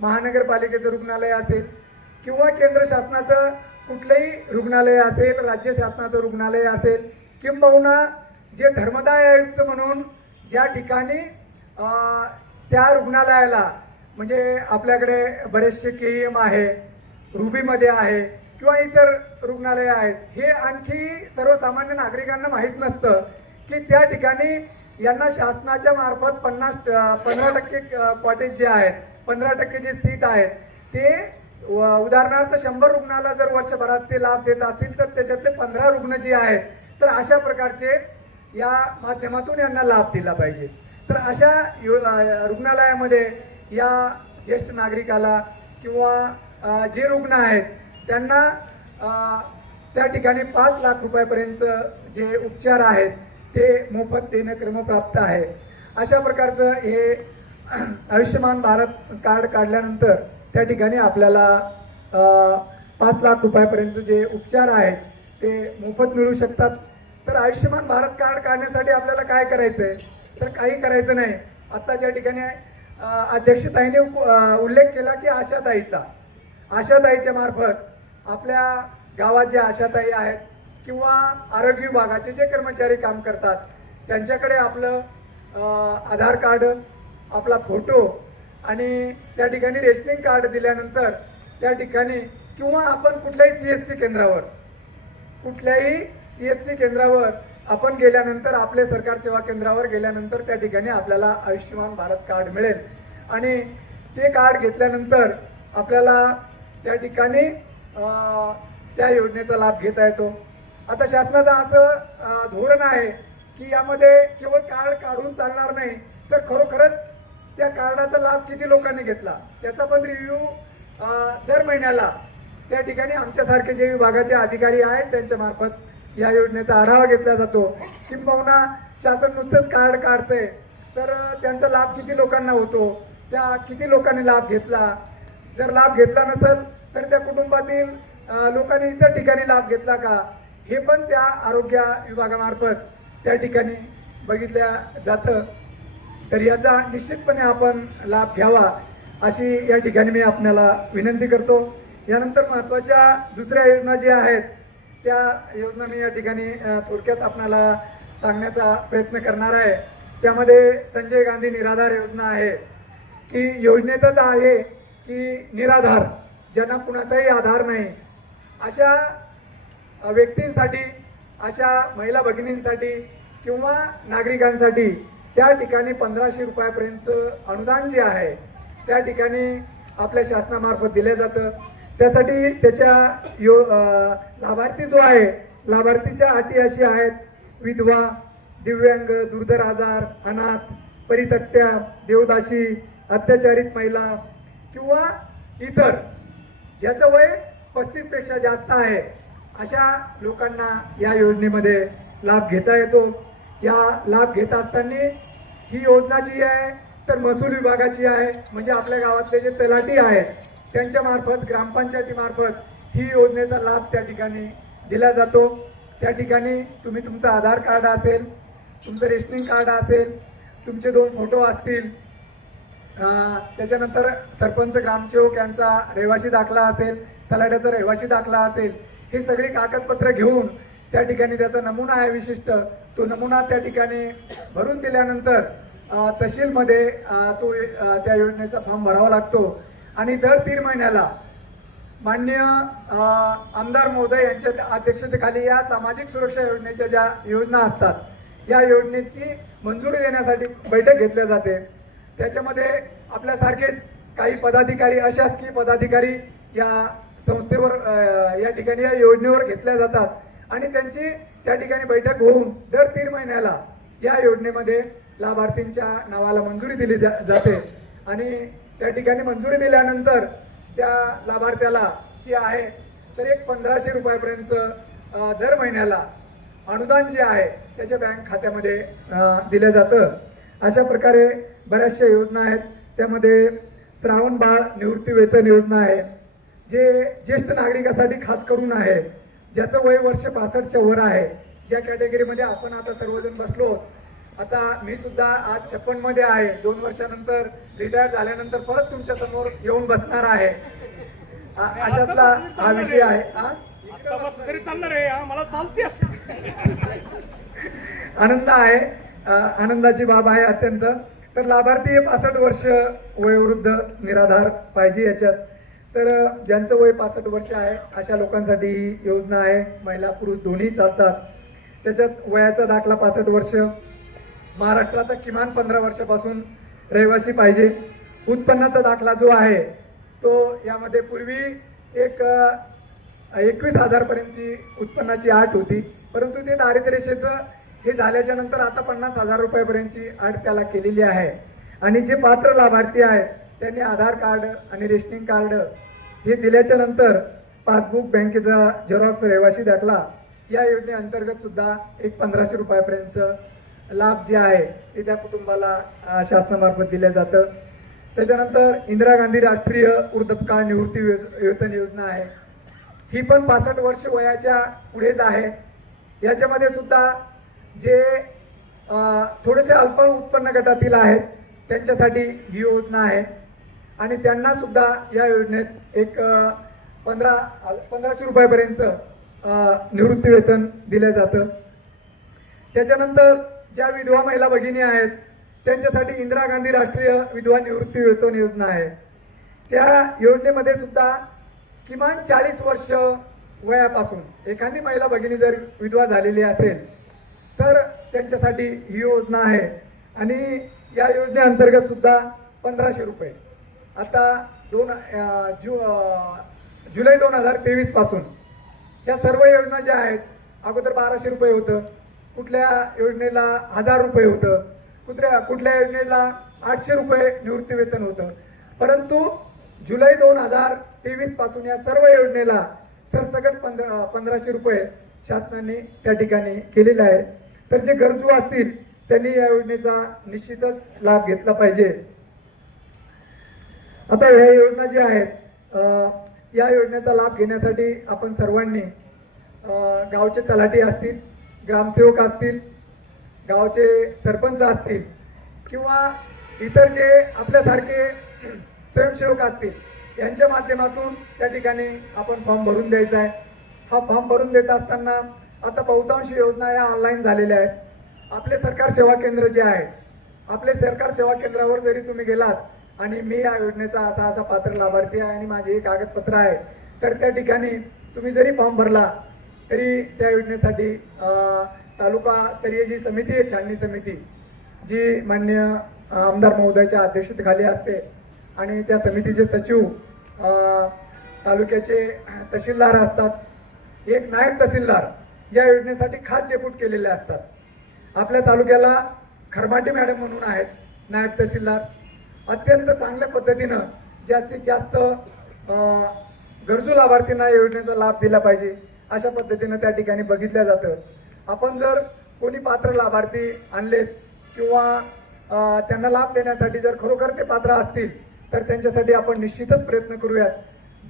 महानगरपालिकेचं रुग्णालय असेल किंवा केंद्र शासनाचं कुठलंही रुग्णालय असेल, राज्य शासनाचं रुग्णालय असेल, किंबहुना जे धर्मदाय आयुक्त म्हणून ज्या ठिकाणी त्या रुग्णालयाला, म्हणजे आपल्याकडे बरेचसे KEM आहे, रुबीमध्ये आहे किंवा इतर रुग्णालय आहेत, हे आणखी सर्वसामान्य नागरिकांना माहीत नसतं की त्या ठिकाणी यांना शासनाच्या मार्फत 15% कॉटेज जे आहेत, 15% जे सीट आहेत, ते उदाहरणार्थ 100 रुग्णाला जर वर्षभरात ते लाभ देत असतील तर त्याच्यातले 15 रुग्ण जे आहेत, तर अशा प्रकारचे या माध्यमातून यांना लाभ दिला पाहिजे. तर अशा रुग्णालयामध्ये या ज्येष्ठ नागरिकाला किंवा जे रुग्ण आहेत त्यांना त्या ठिकाणी 5 लाख रुपयापर्यंत जे उपचार आहेत ते मोफत देणं क्रमप्राप्त आहे. अशा प्रकारचं हे आयुष्यमान भारत कार्ड काढल्यानंतर त्या ठिकाणी आपल्याला 5 लाख रुपयापर्यंत जे उपचार आहेत ते मोफत मिळू शकतात. तर आयुष्यमान भारत कार्ड काढण्यासाठी आपल्याला काय करायचं आहे, तर काही करायचं नाही. आता ज्या ठिकाणी अध्यक्षताईने उल्लेख केला की आशाताईच्या मार्फत आपल्या गावात जे आशाताई आहेत किंवा आरोग्य विभागाचे जे कर्मचारी काम करतात त्यांच्याकडे आपलं आधार कार्ड, आपला फोटो आणि त्या ठिकाणी रेशनिंग कार्ड दिल्यानंतर त्या ठिकाणी किंवा आपण कुठल्याही CSC केंद्रावर आपण गेल्यानंतर, आपले सरकार सेवा केंद्रावर गेल्यानंतर त्या ठिकाणी आपल्याला आयुष्यमान भारत कार्ड मिळेल आणि ते कार्ड घेतल्यानंतर आपल्याला त्या ठिकाणी त्या योजनेचा लाभ घेता येतो. आता शासनाचं असं धोरण आहे की यामध्ये केवळ कार्ड काढून चालणार नाही, तर खरोखरच त्या कार्डाचा लाभ किती लोकांनी घेतला त्याचा पण रिव्ह्यू दर महिन्याला त्या ठिकाणी आमच्यासारखे जे विभागाचे अधिकारी आहेत त्यांच्या मार्फत या योजनेचा आढावा घेतला जातो. किंबहुना शासन नुसतंच कार्ड काढतंय तर त्यांचा लाभ किती लोकांना होतो, त्या किती लोकांनी लाभ घेतला, जर लाभ घेतला नसेल तर त्या कुटुंबातील लोकांनी इतर ठिकाणी लाभ घेतला का, हे पण त्या आरोग्य विभागामार्फत त्या ठिकाणी बघितल्या जातं. तर याचा निश्चितपणे आपण लाभ घ्यावा अशी या ठिकाणी मी आपल्याला विनंती करतो. यानंतर महत्त्वाच्या दुसऱ्या योजना ज्या आहेत त्या योजना मी या ठिकाणी थोडक्यात आपल्याला सांगण्याचा प्रयत्न करणार आहे. त्यामध्ये संजय गांधी निराधार योजना आहे की योजनेतच आहे की निराधार, ज्यांना कुणाचाही आधार नाही अशा व्यक्तींसाठी, अशा महिला भगिनींसाठी किंवा नागरिकांसाठी त्या ठिकाणी 1500 रुपयापर्यंत अनुदान जे आहे त्या ठिकाणी आपल्या शासनामार्फत दिलं जातं. त्यासाठी त्याच्या लाभार्थी जो आहे, लाभार्थीच्या अटी अशी आहेत: विधवा, दिव्यांग, दुर्धर आजार, अनाथ, परित्यक्त्या, देवदासी, अत्याचारित महिला किंवा इतर ज्याचं वय 35 पेक्षा जास्त आहे अशा लोकांना या योजनेमध्ये लाभ घेता येतो. या लाभ घेत असताना ही योजना जी आहे तर महसूल विभागाची आहे, म्हणजे आपल्या गावातले जे तलाठी आहेत त्यांच्या मार्फत, ग्रामपंचायतीमार्फत ही योजनेचा लाभ त्या ठिकाणी दिला जातो. त्या ठिकाणी तुम्ही तुमचं आधार कार्ड असेल, तुमचं रेशनिंग कार्ड असेल, तुमचे 2 फोटो असतील, त्याच्यानंतर सरपंच, ग्रामसेवक यांचा रहिवासी दाखला असेल, तलाठ्याचा रहिवासी दाखला असेल, हे सगळी कागदपत्र घेऊन त्या ठिकाणी त्याचा नमुना आहे विशिष्ट, तो नमुना त्या ठिकाणी भरून दिल्यानंतर तहसीलमध्ये तो त्या योजनेचा फॉर्म भरावा लागतो आणि दर 3 महिन्याला माननीय आमदार महोदय यांच्या अध्यक्षतेखाली या सामाजिक सुरक्षा योजनेच्या ज्या योजना असतात या योजनेची मंजुरी देण्यासाठी बैठक घेतली जाते. त्याच्यामध्ये आपल्यासारखेच काही पदाधिकारी, अशासकीय पदाधिकारी या संस्थेवर या ठिकाणी या योजनेवर घेतल्या जातात आणि त्यांची त्या ठिकाणी बैठक होऊन दर 3 महिन्याला या योजनेमध्ये लाभार्थींच्या नावाला मंजुरी दिली जाते आणि त्या ठिकाणी मंजुरी दिल्यानंतर त्या लाभार्थ्याला जी आहे तर एक 1500 रुपयापर्यंत दर महिन्याला अनुदान जे आहे त्याच्या बँक खात्यामध्ये दिलं जातं. अशा प्रकारे बऱ्याचशा योजना आहेत. त्यामध्ये श्रावण बाळ निवृत्ती वेतन योजना आहे, जे ज्येष्ठ नागरिकासाठी खास करून आहे, ज्याचं वय वर्ष 65च्या वर आहे ज्या कॅटेगरीमध्ये आपण आता सर्वजण बसलो आहोत. आता मी सुद्धा आज 56 मध्ये आहे. 2 वर्षानंतर रिटायर झाल्यानंतर परत तुमच्या समोर येऊन बसणार आहे. अशातला हा विषय आहे. आनंद आहे, आनंदाची बाब आहे अत्यंत. तर लाभार्थी 65 वर्ष वयोवृद्ध निराधार पाहिजे याच्यात. तर ज्यांचं वय 65 वर्ष आहे अशा लोकांसाठी ही योजना आहे. महिला पुरुष दोन्ही चालतात. त्याच्यात वयाचा दाखला 65 वर्ष, महाराष्ट्राचा किमान 15 वर्षापासून रहिवासी पाहिजे. उत्पन्नाचा दाखला जो आहे तो यामध्ये पूर्वी एक 21,000 पर्यंतची उत्पन्नाची अट होती, परंतु ते दारिद्र्य रेषेचं हे झाल्याच्या नंतर आता 50,000 रुपयापर्यंतची अट त्याला केलेली आहे. आणि जे पात्र लाभार्थी आहेत त्यांनी आधार कार्ड आणि रेशनिंग कार्ड हे दिल्याच्या नंतर पासबुक, बँकेचा झेरॉक्स, रहिवासी दाखला या योजनेअंतर्गत सुद्धा एक 1500 रुपयापर्यंतचं लाभ जे आहे ते त्या कुटुंबाला शासनामार्फत दिलं जातं. त्याच्यानंतर इंदिरा गांधी राष्ट्रीय वृद्धापकाळ निवृत्ती वेतन योजना आहे. ही पण 65 वर्ष वयाच्या पुढेच आहे. याच्यामध्ये सुद्धा जे थोडेसे अल्प उत्पन्न गटातील आहेत त्यांच्यासाठी ही योजना आहे. आणि त्यांना सुद्धा या योजनेत एक 1500 रुपयापर्यंतचं निवृत्ती वेतन दिलं जातं. त्याच्यानंतर ज्या विधवा महिला भगिनी आहेत त्यांच्यासाठी इंदिरा गांधी राष्ट्रीय विधवा निवृत्ती वेतन योजना आहे. त्या योजनेमध्ये सुद्धा किमान 40 वर्ष वयापासून एखादी महिला भगिनी जर विधवा झालेली असेल तर त्यांच्यासाठी ही योजना आहे. आणि या योजनेअंतर्गत सुद्धा 1500 रुपये आता जुलै 2023 पासून या सर्व योजना ज्या आहेत, अगोदर 1200 रुपये होतं, कुठल्या योजनेला 1000 रुपये होतं, कुठल्या योजनेला 800 रुपये निवृत्ती वेतन होतं, परंतु जुलै 2023 पासून या सर्व योजनेला सरसकट 1500 रुपये शासनाने त्या ठिकाणी केलेले आहे. तर जे गरजू असतील त्यांनी या योजनेचा निश्चितच लाभ घेतला पाहिजे. आता ह्या योजना ज्या आहेत या योजनेचा लाभ घेण्यासाठी आपण सर्वांनी गावचे तलाठी असतील, ग्रामसेवक असतील, गावचे सरपंच असतील किंवा इतर जे आपल्यासारखे स्वयंसेवक असतील यांच्या माध्यमातून त्या ठिकाणी आपण फॉर्म भरून द्यायचा आहे. हा फॉर्म भरून देत असताना आता बहुतांश योजना या ऑनलाईन झालेल्या आहेत. आपले सरकार सेवा केंद्र जे आहे, आपले सरकार सेवा केंद्रावर जरी तुम्ही गेलात आणि मी या योजनेचा असा पात्र लाभार्थी आहे आणि माझे हे कागदपत्र आहे, तर त्या ठिकाणी तुम्ही जरी फॉर्म भरला तरी त्या योजनेसाठी तालुका स्तरीय जी समिती आहे, छाननी समिती, जी माननीय आमदार महोदयाच्या अध्यक्षतेखाली असते आणि त्या समितीचे सचिव तालुक्याचे तहसीलदार असतात, एक नायब तहसीलदार या योजनेसाठी खास डेप्यूट केलेले असतात. आपल्या तालुक्याला खरमाटे मॅडम म्हणून आहेत नायब तहसीलदार. अत्यंत चांगल्या पद्धतीनं जास्तीत जास्त गरजू लाभार्थींना या योजनेचा लाभ दिला पाहिजे अशा पद्धतीनं त्या ठिकाणी बघितलं जातं. आपण जर कोणी पात्र लाभार्थी आणलेत किंवा त्यांना लाभ देण्यासाठी जर खरोखर ते पात्र असतील तर त्यांच्यासाठी आपण निश्चितच प्रयत्न करूयात.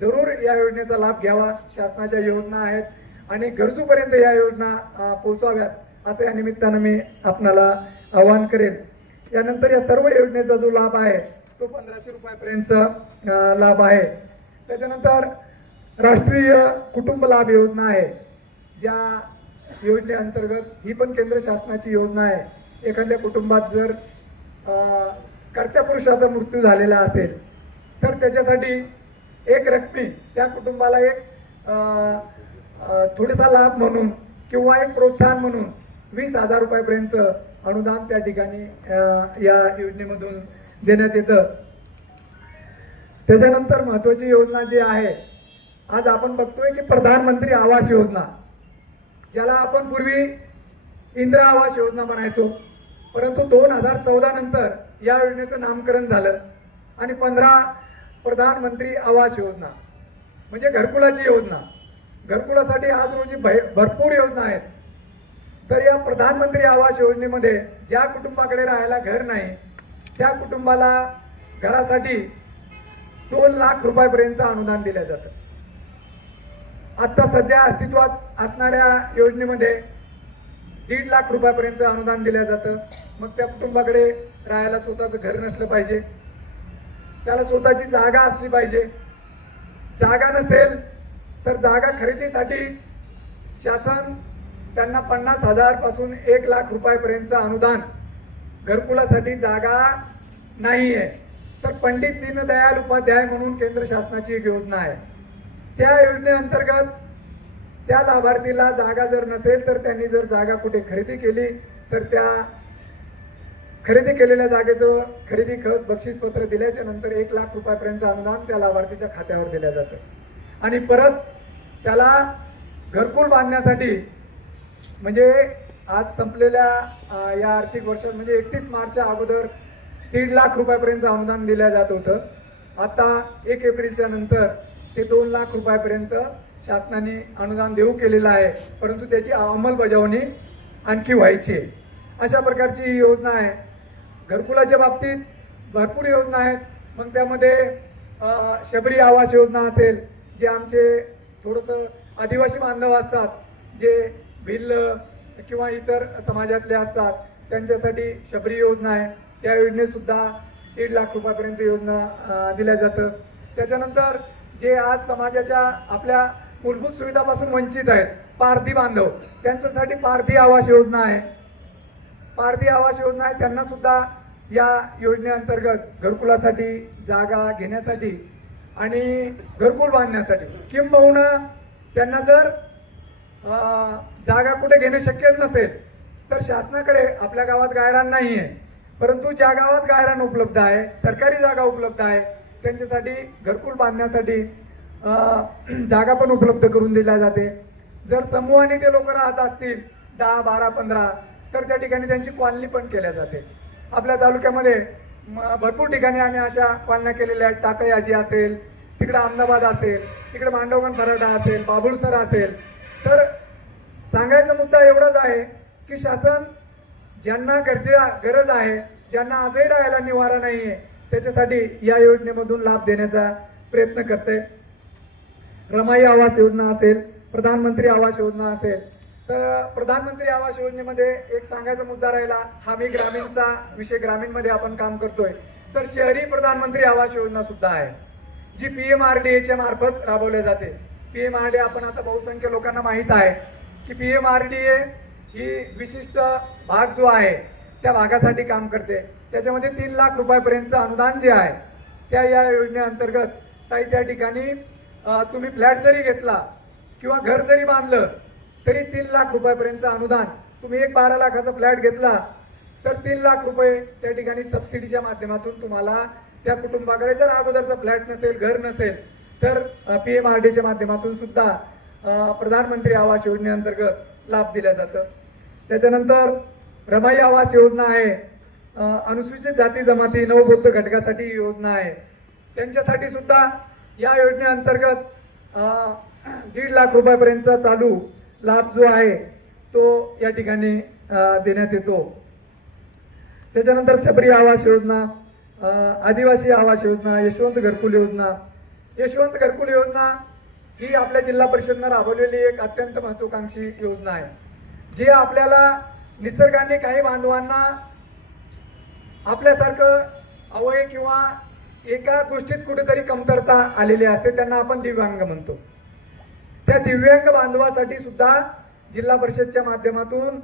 जरूर या योजनेचा लाभ घ्यावा. शासनाच्या योजना आहेत आणि गरजूपर्यंत या योजना पोहोचाव्यात असं या निमित्तानं मी आपणाला आवाहन करेन. यानंतर या सर्व योजनेचा जो लाभ आहे तो 1500 रुपयापर्यंतचा लाभ आहे. त्याच्यानंतर राष्ट्रीय कुटुंब लाभ योजना आहे, ज्या योजनेअंतर्गत ही पण केंद्र शासनाची योजना आहे. एखाद्या कुटुंबात जर कर्त्या पुरुषाचा मृत्यू झालेला असेल तर त्याच्यासाठी एक रकमी त्या कुटुंबाला एक थोडासा लाभ म्हणून किंवा एक प्रोत्साहन म्हणून 20,000 रुपयापर्यंतचं अनुदान त्या ठिकाणी या योजनेमधून देण्यात येतं. त्याच्यानंतर महत्त्वाची योजना जी आहे, आज आपण बघतोय की प्रधानमंत्री आवास योजना, ज्याला आपण पूर्वी इंदिरा आवास योजना म्हणायचो, परंतु 2014 नंतर या योजनेचं नामकरण झालं आणि 15 प्रधानमंत्री आवास योजना म्हणजे घरकुलाची योजना. घरकुलासाठी आज रोजी भरपूर योजना आहेत. तर या प्रधानमंत्री आवास योजनेमध्ये ज्या कुटुंबाकडे राहायला घर नाही त्या कुटुंबाला घरासाठी 2 लाख रुपयापर्यंतचं अनुदान दिलं जातं. आता सध्या अस्तित्वात असणाऱ्या योजनेमध्ये 1.5 लाख रुपयापर्यंत अनुदान दिलं जातं. मग त्या कुटुंबाकडे राहायला स्वतःचं घर नसलं पाहिजे, त्याला स्वतःची जागा असली पाहिजे. जागा नसेल तर जागा खरेदीसाठी शासन त्यांना 50,000 पासून 1 लाख रुपयापर्यंतचं अनुदान, घरकुलासाठी जागा नाही आहे तर पंडित दीनदयाल उपाध्याय म्हणून केंद्र शासनाची एक योजना आहे. त्या योजनेअंतर्गत त्या लाभार्थीला जागा जर नसेल तर त्यांनी जर जागा कुठे खरेदी केली तर त्या खरेदी केलेल्या जागेचं खरेदी खत बक्षीसपत्र दिल्याच्या नंतर 1 लाख रुपयापर्यंतचं अनुदान त्या लाभार्थीच्या खात्यावर दिलं जातं. आणि परत त्याला घरकुल बांधण्यासाठी म्हणजे आज संपलेल्या या आर्थिक वर्षात म्हणजे 31 मार्चच्या अगोदर 1.5 लाख रुपयापर्यंतचं अनुदान दिलं जात होतं. आता 1 एप्रिलच्या नंतर ते 2 लाख रुपयापर्यंत शासनाने अनुदान देऊ केलेलं आहे, परंतु त्याची अंमलबजावणी आणखी व्हायची आहे. अशा प्रकारची ही योजना आहे. घरकुलाच्या बाबतीत भरपूर योजना आहेत. मग त्यामध्ये शबरी आवास योजना असेल, जे आमचे थोडंसं आदिवासी बांधव असतात, जे भिल्ल किंवा इतर समाजातले असतात, त्यांच्यासाठी शबरी योजना आहे. त्या योजनेसुद्धा 1.5 लाख रुपयापर्यंत योजना दिल्या जातं. त्याच्यानंतर जे आज समाजाच्या आपल्या मूलभूत सुविधापासून वंचित आहेत, पारधी बांधव, त्यांच्यासाठी पारधी आवास योजना आहे. पारधी आवास योजना आहे, त्यांना सुद्धा या योजनेअंतर्गत घरकुलासाठी जागा घेण्यासाठी आणि घरकुल बांधण्यासाठी किंबहुना त्यांना जर जागा कुठे घेणं शक्य नसेल तर शासनाकडे आपल्या गावात गायरान नाही आहे, परंतु ज्या गावात गायरान उपलब्ध आहे, सरकारी जागा उपलब्ध आहे, त्यांच्यासाठी घरकुल बांधण्यासाठी जागा पण उपलब्ध करून दिल्या जाते. जर समूहाने ते लोक राहत असतील 10, 12, 15 तर त्या ठिकाणी त्यांची कॉलनी पण केल्या जाते. आपल्या तालुक्यामध्ये भरपूर ठिकाणी आम्ही अशा कॉलन्या केलेल्या आहेत. टाकयाजी असेल, तिकडे अहमदाबाद असेल, तिकडे मांडवगण फराडा असेल, बाबुलसर असेल. तर सांगायचा मुद्दा एवढाच आहे की शासन ज्यांना गरज आहे, ज्यांना आजही राहायला निवारा नाही आहे, त्याच्यासाठी या योजनेमधून लाभ देण्याचा प्रयत्न करते. रमाई आवास योजना असेल, प्रधानमंत्री आवास योजना असेल. तर प्रधानमंत्री आवास योजनेमध्ये एक सांगायचा मुद्दा राहिला, हा मी ग्रामीणचा विषय, ग्रामीणमध्ये आपण काम करतोय, तर शहरी प्रधानमंत्री आवास योजना सुद्धा आहे, जी PMRDAच्या मार्फत राबवल्या जाते. PMRDA आपण आता बहुसंख्य लोकांना माहीत आहे की PMRDA ही विशिष्ट भाग जो आहे त्या भागासाठी काम करते. त्याच्यामध्ये 3 लाख रुपयापर्यंतचं अनुदान जे आहे त्या या योजनेअंतर्गत त्या ठिकाणी तुम्ही फ्लॅट जरी घेतला किंवा घर जरी बांधलं तरी 3 लाख रुपयापर्यंतचं अनुदान. तुम्ही एक 12 लाखाचा फ्लॅट घेतला तर 3 लाख रुपये त्या ठिकाणी सबसिडीच्या माध्यमातून तुम्हाला त्या कुटुंबाकडे, जर अगोदरचा फ्लॅट नसेल, घर नसेल, तर PMRDAच्या माध्यमातून सुद्धा प्रधानमंत्री आवास योजनेअंतर्गत लाभ दिला जातं. त्याच्यानंतर रमाई आवास योजना आहे. अनुसूचित जाती जमाती नवबौद्ध घटकासाठी ही योजना आहे. त्यांच्यासाठी सुद्धा या योजनेअंतर्गत 1.5 लाख रुपयापर्यंतचा चालू लाभ जो आहे तो या ठिकाणी देण्यात येतो. त्याच्यानंतर शबरी आवास योजना, आदिवासी आवास योजना, यशवंत घरकुल योजना. यशवंत घरकुल योजना ही आपल्या जिल्हा परिषदेनं राबवलेली एक अत्यंत महत्त्वाकांक्षी योजना आहे, जे आपल्याला निसर्गाने काही बांधवांना आपल्यासारखं अवय किंवा एका गोष्टीत कुठेतरी कमतरता आलेली असते, त्यांना आपण दिव्यांग म्हणतो. त्या दिव्यांग बांधवासाठी सुद्धा जिल्हा परिषदच्या माध्यमातून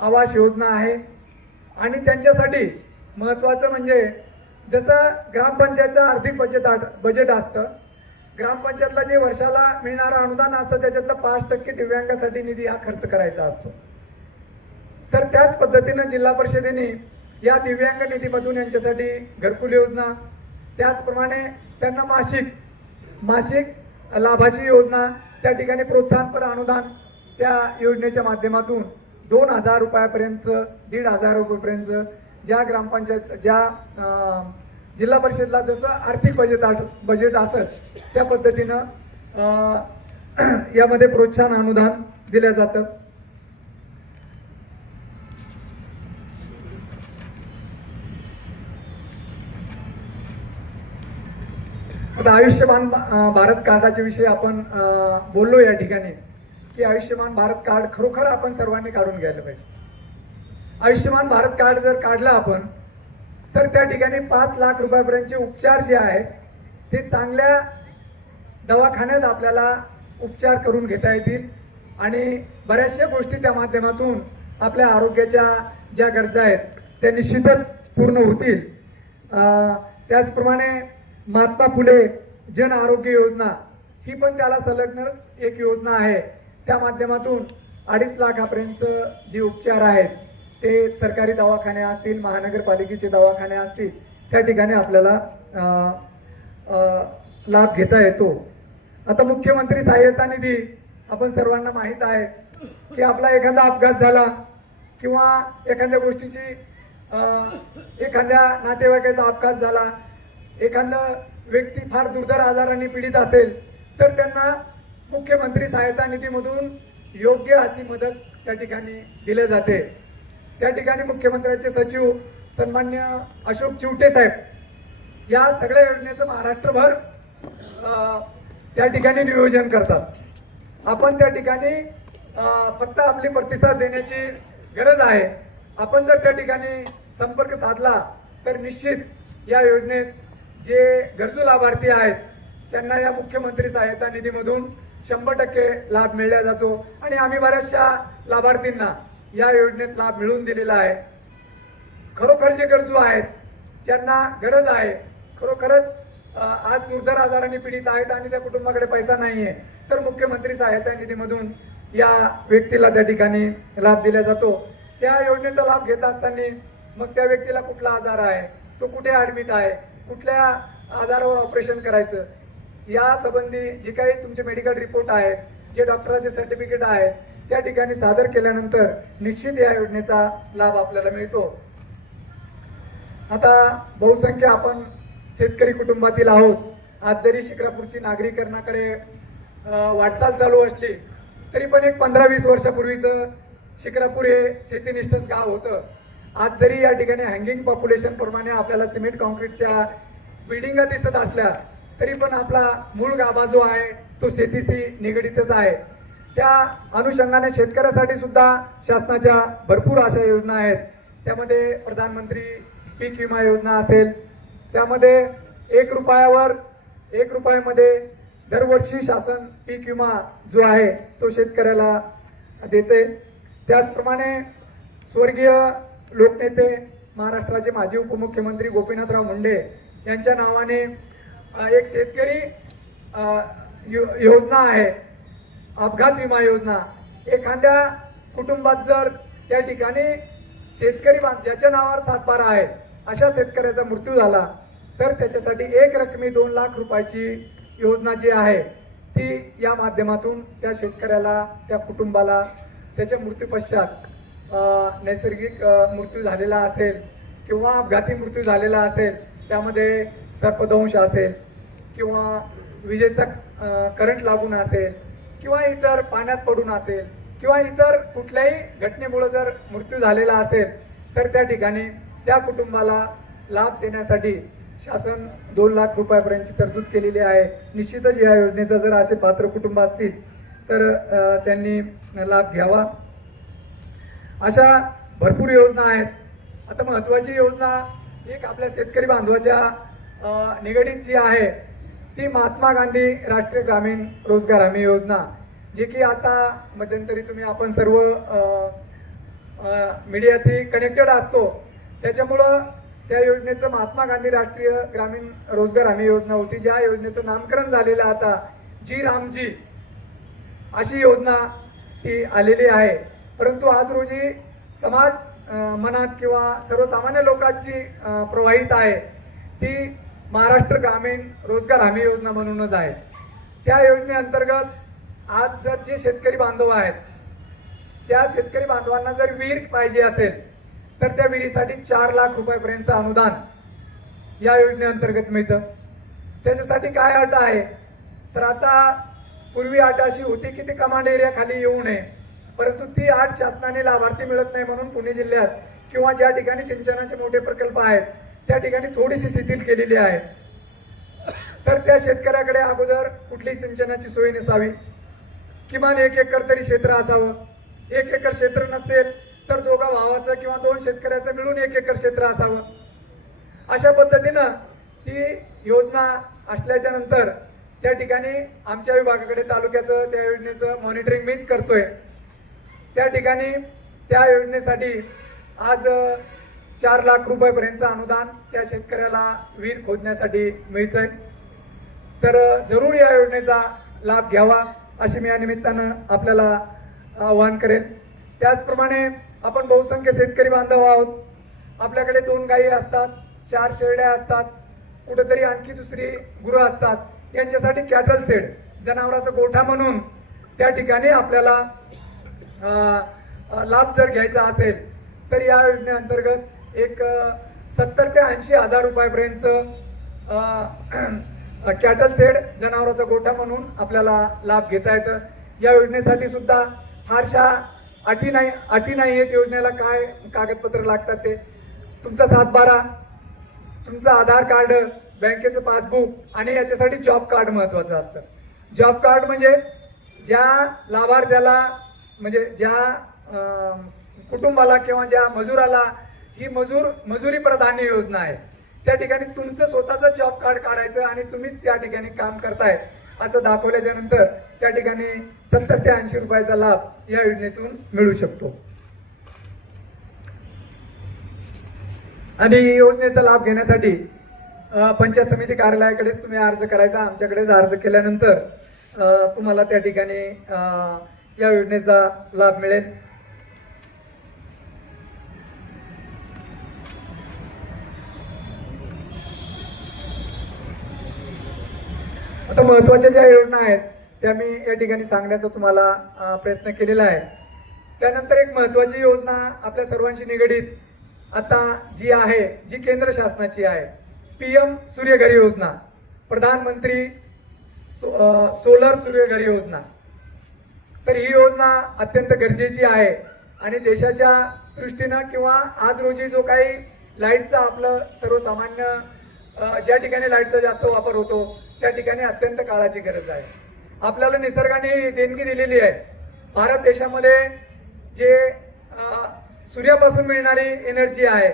आवास योजना आहे. आणि त्यांच्यासाठी महत्त्वाचं म्हणजे जसं ग्रामपंचायतचं आर्थिक बजेट असतं, ग्रामपंचायतला जे वर्षाला मिळणारं अनुदान असतं त्याच्यातलं 5% दिव्यांगासाठी निधी हा खर्च करायचा असतो. तर त्याच पद्धतीनं जिल्हा परिषदेने या दिव्यांग निधीमधून यांच्यासाठी घरकुल योजना, त्याचप्रमाणे त्यांना मासिक लाभाची योजना, त्या ठिकाणी प्रोत्साहनपर अनुदान त्या योजनेच्या माध्यमातून 2,000 रुपयापर्यंत, 1,500 रुपयापर्यंत ज्या ग्रामपंचायत, ज्या जिल्हा परिषदला जसं आर्थिक बजेट असत त्या पद्धतीनं यामध्ये प्रोत्साहन अनुदान दिलं जातं. आता आयुष्यमान भारत कार्डाच्या विषयी आपण बोललो या ठिकाणी की आयुष्यमान भारत कार्ड खरोखर आपण सर्वांनी काढून घ्यायला पाहिजे. आयुष्यमान भारत कार्ड जर काढलं आपण तर त्या ठिकाणी 5 लाख रुपयापर्यंतचे उपचार जे आहेत ते चांगल्या दवाखान्यात आपल्याला उपचार करून घेता येतील आणि बऱ्याचशा गोष्टी त्या माध्यमातून आपल्या आरोग्याच्या ज्या गरजा आहेत त्या निश्चितच पूर्ण होतील. त्याचप्रमाणे महात्मा फुले जन आरोग्य योजना ही पण त्याला संलग्नच एक योजना आहे. त्या माध्यमातून 2.5 लाखापर्यंतचं जे उपचार आहेत ते सरकारी दवाखाने असतील, महानगरपालिकेचे दवाखाने असतील, त्या ठिकाणी आपल्याला लाभ घेता येतो. आता मुख्यमंत्री सहाय्यता निधी आपण सर्वांना माहीत आहे की आपला एखादा अपघात झाला किंवा एखाद्या गोष्टीची एखाद्या नातेवाईकाचा अपघात झाला, एखादा व्यक्ती फार दुर्धर आजाराने पीडित असेल तर त्यांना मुख्यमंत्री सहायता निधीमधून योग्य अशी मदत त्या ठिकाणी दिली जाते. त्या ठिकाणी मुख्यमंत्र्यांचे सचिव सन्मान्य अशोक चिवटे साहेब या सगळ्या योजनेचं महाराष्ट्रभर त्या ठिकाणी नियोजन करतात. आपण त्या ठिकाणी फक्त आपली प्रतिसाद देण्याची गरज आहे. आपण जर त्या ठिकाणी संपर्क साधला तर निश्चित या योजनेत जे गरजू लाभार्थी आहेत त्यांना या मुख्यमंत्री सहायता निधीमधून 100% लाभ मिळला जातो आणि आम्ही बऱ्याचशा लाभार्थींना या योजनेत लाभ मिळवून दिलेला आहे. खरोखर जे गरजू आहेत ज्यांना गरज आहे, खरोखरच आज दुर्धर आजाराने पीडित आहेत आणि त्या कुटुंबाकडे पैसा नाहीये तर मुख्यमंत्री सहायता निधीमधून या व्यक्तीला त्या ठिकाणी लाभ दिला जातो. त्या योजनेचा लाभ घेत असताना मग त्या व्यक्तीला कुठला आजार आहे, तो कुठे ऍडमिट आहे, कुठल्या आजारावर ऑपरेशन करायचं, या संबंधी जे काही तुमचे मेडिकल रिपोर्ट आहेत, जे डॉक्टराचे सर्टिफिकेट आहेत त्या ठिकाणी सादर केल्यानंतर निश्चित या योजनेचा लाभ आपल्याला मिळतो. आता बहुसंख्य आपण शेतकरी कुटुंबातील आहोत. आज जरी शिक्रापूरची नागरीकरणाकडे वाटचाल चालू असली तरी पण एक 15-20 वर्षापूर्वीचं शिक्रापूर हे शेतीनिष्ठच गाव होतं. आज जरी या ठिकाणी हँगिंग पॉप्युलेशन प्रमाणे आपल्याला सिमेंट कॉन्क्रीटच्या बिल्डिंगा दिसत असल्या तरी पण आपला मूळ गाभा जो आहे तो शेतीशी निगडीतच आहे. त्या अनुषंगाने शेतकऱ्यासाठी सुद्धा शासनाच्या भरपूर अशा योजना आहेत. त्यामध्ये प्रधानमंत्री पीक विमा योजना असेल, त्यामध्ये 1 रुपयामध्ये दरवर्षी शासन पीक विमा जो आहे तो शेतकऱ्याला देते. त्याचप्रमाणे स्वर्गीय लोकनेते महाराष्ट्राचे माजी उपमुख्यमंत्री गोपीनाथराव मुंडे यांच्या नावाने एक शेतकरी योजना आहे, अपघात विमा योजना. एखाद्या कुटुंबात जर त्या ठिकाणी शेतकरी ज्याच्या नावावर 7/12 आहे अशा शेतकऱ्याचा मृत्यू झाला तर त्याच्यासाठी 1 रकमी 2 लाख रुपयाची योजना जी आहे ती या माध्यमातून त्या शेतकऱ्याला, त्या कुटुंबाला त्याच्या मृत्यूपश्चात नैसर्गिक मृत्यू झालेला असेल किंवा अपघाती मृत्यू झालेला असेल, त्यामध्ये सर्पदंश असेल किंवा विजेचा करंट लागून असेल किंवा इतर पाण्यात पडून असेल किंवा इतर कुठल्याही घटनेमुळे जर मृत्यू झालेला असेल तर त्या ठिकाणी त्या कुटुंबाला लाभ देण्यासाठी शासन 2 लाख रुपयापर्यंतची तरतूद केलेली आहे. निश्चितच या योजनेचा जर असे पात्र कुटुंब असतील तर त्यांनी लाभ घ्यावा. अशा भरपूर योजना आहेत. आता महत्त्वाची योजना एक आपल्या शेतकरी बांधवाच्या निगडीत जी आहे ती महात्मा गांधी राष्ट्रीय ग्रामीण रोजगार हमी योजना, जे की आता मध्यंतरी आपण सर्व मीडियाशी कनेक्टेड असतो, त्याच्यामुळं त्या योजनेचं महात्मा गांधी राष्ट्रीय ग्रामीण रोजगार हमी योजना होती, ज्या योजनेचं नामकरण झालेलं आता जी रामजी अशी योजना ती आलेली आहे. परंतु आज रोजी समाज मनात किंवा सर्वसामान्य लोकांची प्रवाहित आहे ती महाराष्ट्र ग्रामीण रोजगार हमी योजना म्हणूनच आहे. त्या योजनेअंतर्गत आज जर जे शेतकरी बांधव आहेत त्या शेतकरी बांधवांना जर विहीर पाहिजे असेल तर त्या विहिरीसाठी 4 लाख रुपयापर्यंतचं अनुदान या योजनेअंतर्गत मिळतं. त्याच्यासाठी काय अट आहे तर आता पूर्वी अट अशी होती की ते कमांड एरिया खाली येऊ नये, परंतु ती अट शासनाने लाभार्थी मिळत नाही म्हणून पुणे जिल्ह्यात किंवा ज्या ठिकाणी सिंचनाचे मोठे प्रकल्प आहेत त्या ठिकाणी थोडीशी शिथिल केलेली आहे. तर त्या शेतकऱ्याकडे अगोदर कुठली सिंचनाची सोय नसावी, किमान 1 एकर तरी क्षेत्र असावं. 1 एकर क्षेत्र नसेल तर दोघा भावाचं किंवा 2 शेतकऱ्याचं मिळून 1 एकर क्षेत्र असावं. अशा पद्धतीनं ही योजना असल्याच्या नंतर त्या ठिकाणी आमच्या विभागाकडे तालुक्याचं त्या योजनेचं मॉनिटरिंग मीच करतोय. त्या ठिकाणी त्या योजनेसाठी आज 4 लाख रुपयापर्यंतचं अनुदान त्या शेतकऱ्याला विहीर खोदण्यासाठी मिळतंय. तर जरूर या योजनेचा लाभ घ्यावा अशी मी या निमित्तानं आपल्याला आवाहन करेन. त्याचप्रमाणे आपण बहुसंख्य शेतकरी बांधव आहोत. आपल्याकडे 2 गायी असतात, 4 शेळ्या असतात, कुठेतरी आणखी दुसरी गुरं असतात. यांच्यासाठी कॅटल शेड, जनावरांचा गोठा म्हणून त्या ठिकाणी आपल्याला लाभ जर घ्यायचा असेल तर या योजनेअंतर्गत एक 70 ते 80 हजार रुपयापर्यंतचं कॅटल शेड, जनावरांचा गोठा म्हणून आपल्याला लाभ घेता येतं. या योजनेसाठी सुद्धा फारशा अटी नाही आहेत. योजनेला काय कागदपत्र लागतात ते तुमचा 7/12, तुमचं आधार कार्ड, बँकेचं पासबुक आणि याच्यासाठी जॉब कार्ड महत्वाचं असतं. जॉब कार्ड म्हणजे ज्या लाभार्थ्याला म्हणजे ज्या कुटुंबाला किंवा ज्या मजुराला ही मजुरी प्राधान्य योजना आहे त्या ठिकाणी तुमचं स्वतःचं जॉब कार्ड काढायचं आणि तुम्हीच त्या ठिकाणी काम करताय असं दाखवल्याच्या नंतर त्या ठिकाणी 70 ते 80 रुपयाचा लाभ या योजनेतून मिळू शकतो. आणि योजनेचा लाभ घेण्यासाठी पंचायत समिती कार्यालयाकडेच तुम्ही अर्ज करायचा. आमच्याकडेच अर्ज केल्यानंतर तुम्हाला त्या ठिकाणी या योजनेचा लाभ मिळेल. आता महत्वाच्या ज्या योजना आहेत त्या मी या ठिकाणी सांगण्याचा तुम्हाला प्रयत्न केलेला आहे. त्यानंतर एक महत्वाची योजना आपल्या सर्वांशी निगडीत आता जी आहे, जी केंद्र शासनाची आहे, PM सूर्यघर योजना, प्रधानमंत्री सोलर सूर्यघर योजना. तर ही योजना अत्यंत गरजेची आहे आणि देशाच्या दृष्टीनं किंवा आज रोजी जो काही लाईटचा आपलं सर्वसामान्य ज्या ठिकाणी लाईटचा जास्त वापर होतो त्या ठिकाणी अत्यंत काळाची गरज आहे. आपल्याला निसर्गाने देणगी दिलेली आहे. भारत देशामध्ये जे सूर्यापासून मिळणारी एनर्जी आहे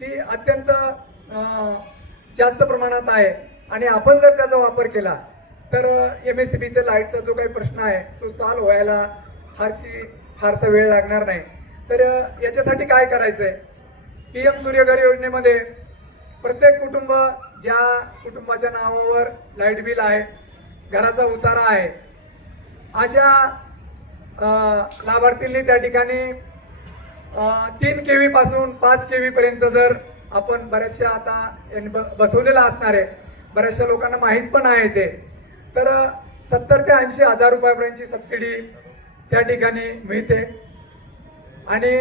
ती अत्यंत जास्त प्रमाणात आहे आणि आपण जर त्याचा वापर केला तर MSCBच्या लाईटचा जो काही प्रश्न आहे तो सॉल्व्ह व्हायला फारसा वेळ लागणार नाही. तर याच्यासाठी काय करायचंय, PM सूर्यघर योजनेमध्ये प्रत्येक कुटुंब ज्या कुटुंबाच्या नावावर लाईट बिल आहे, घराचा उतारा आहे, अशा लाभार्थींनी त्या ठिकाणी 3 kV पासून 5 kV पर्यंत जर आपण बऱ्याचशा आता बसवलेला असणार आहे, बऱ्याचशा लोकांना माहीत पण आहे ते, तर 70 ते 80 हजार रुपयापर्यंतची सबसिडी त्या ठिकाणी मिळते आणि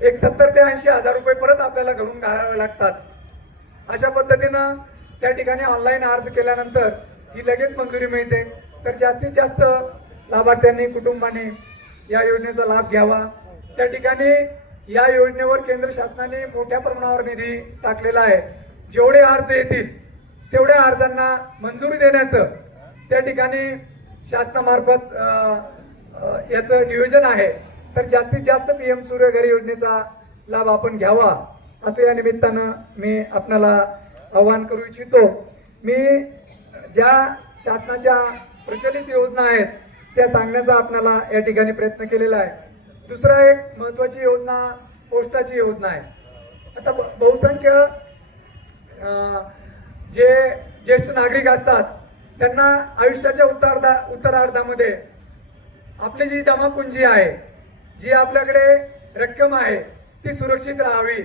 एक 70 ते 80 हजार रुपये परत आपल्याला घरून घालावे लागतात. अशा पद्धतीनं त्या ठिकाणी ऑनलाईन अर्ज केल्यानंतर ही लगेच मंजुरी मिळते. तर जास्तीत जास्त लाभार्थ्यांनी, कुटुंबांनी या योजनेचा लाभ घ्यावा. त्या ठिकाणी या योजनेवर केंद्र शासनाने मोठ्या प्रमाणावर निधी टाकलेला आहे. जेवढे अर्ज येतील तेवढ्या अर्जांना मंजुरी देण्याचं त्या ठिकाणी शासनामार्फत याचं नियोजन आहे. तर जास्तीत जास्त PM सूर्यघर योजनेचा लाभ आपण घ्यावा असं या निमित्तानं मी आपल्याला आवाहन करू इच्छितो. मी ज्या शासनाच्या प्रचलित योजना आहेत त्या सांगण्याचा आपल्याला या ठिकाणी प्रयत्न केलेला आहे. दुसरा एक महत्वाची योजना पोस्टाची योजना आहे. आता बहुसंख्य जे ज्येष्ठ नागरिक असतात त्यांना आयुष्याच्या उत्तरार्धामध्ये आपली जी जमापुंजी आहे, जी आपल्याकडे रक्कम आहे ती सुरक्षित राहावी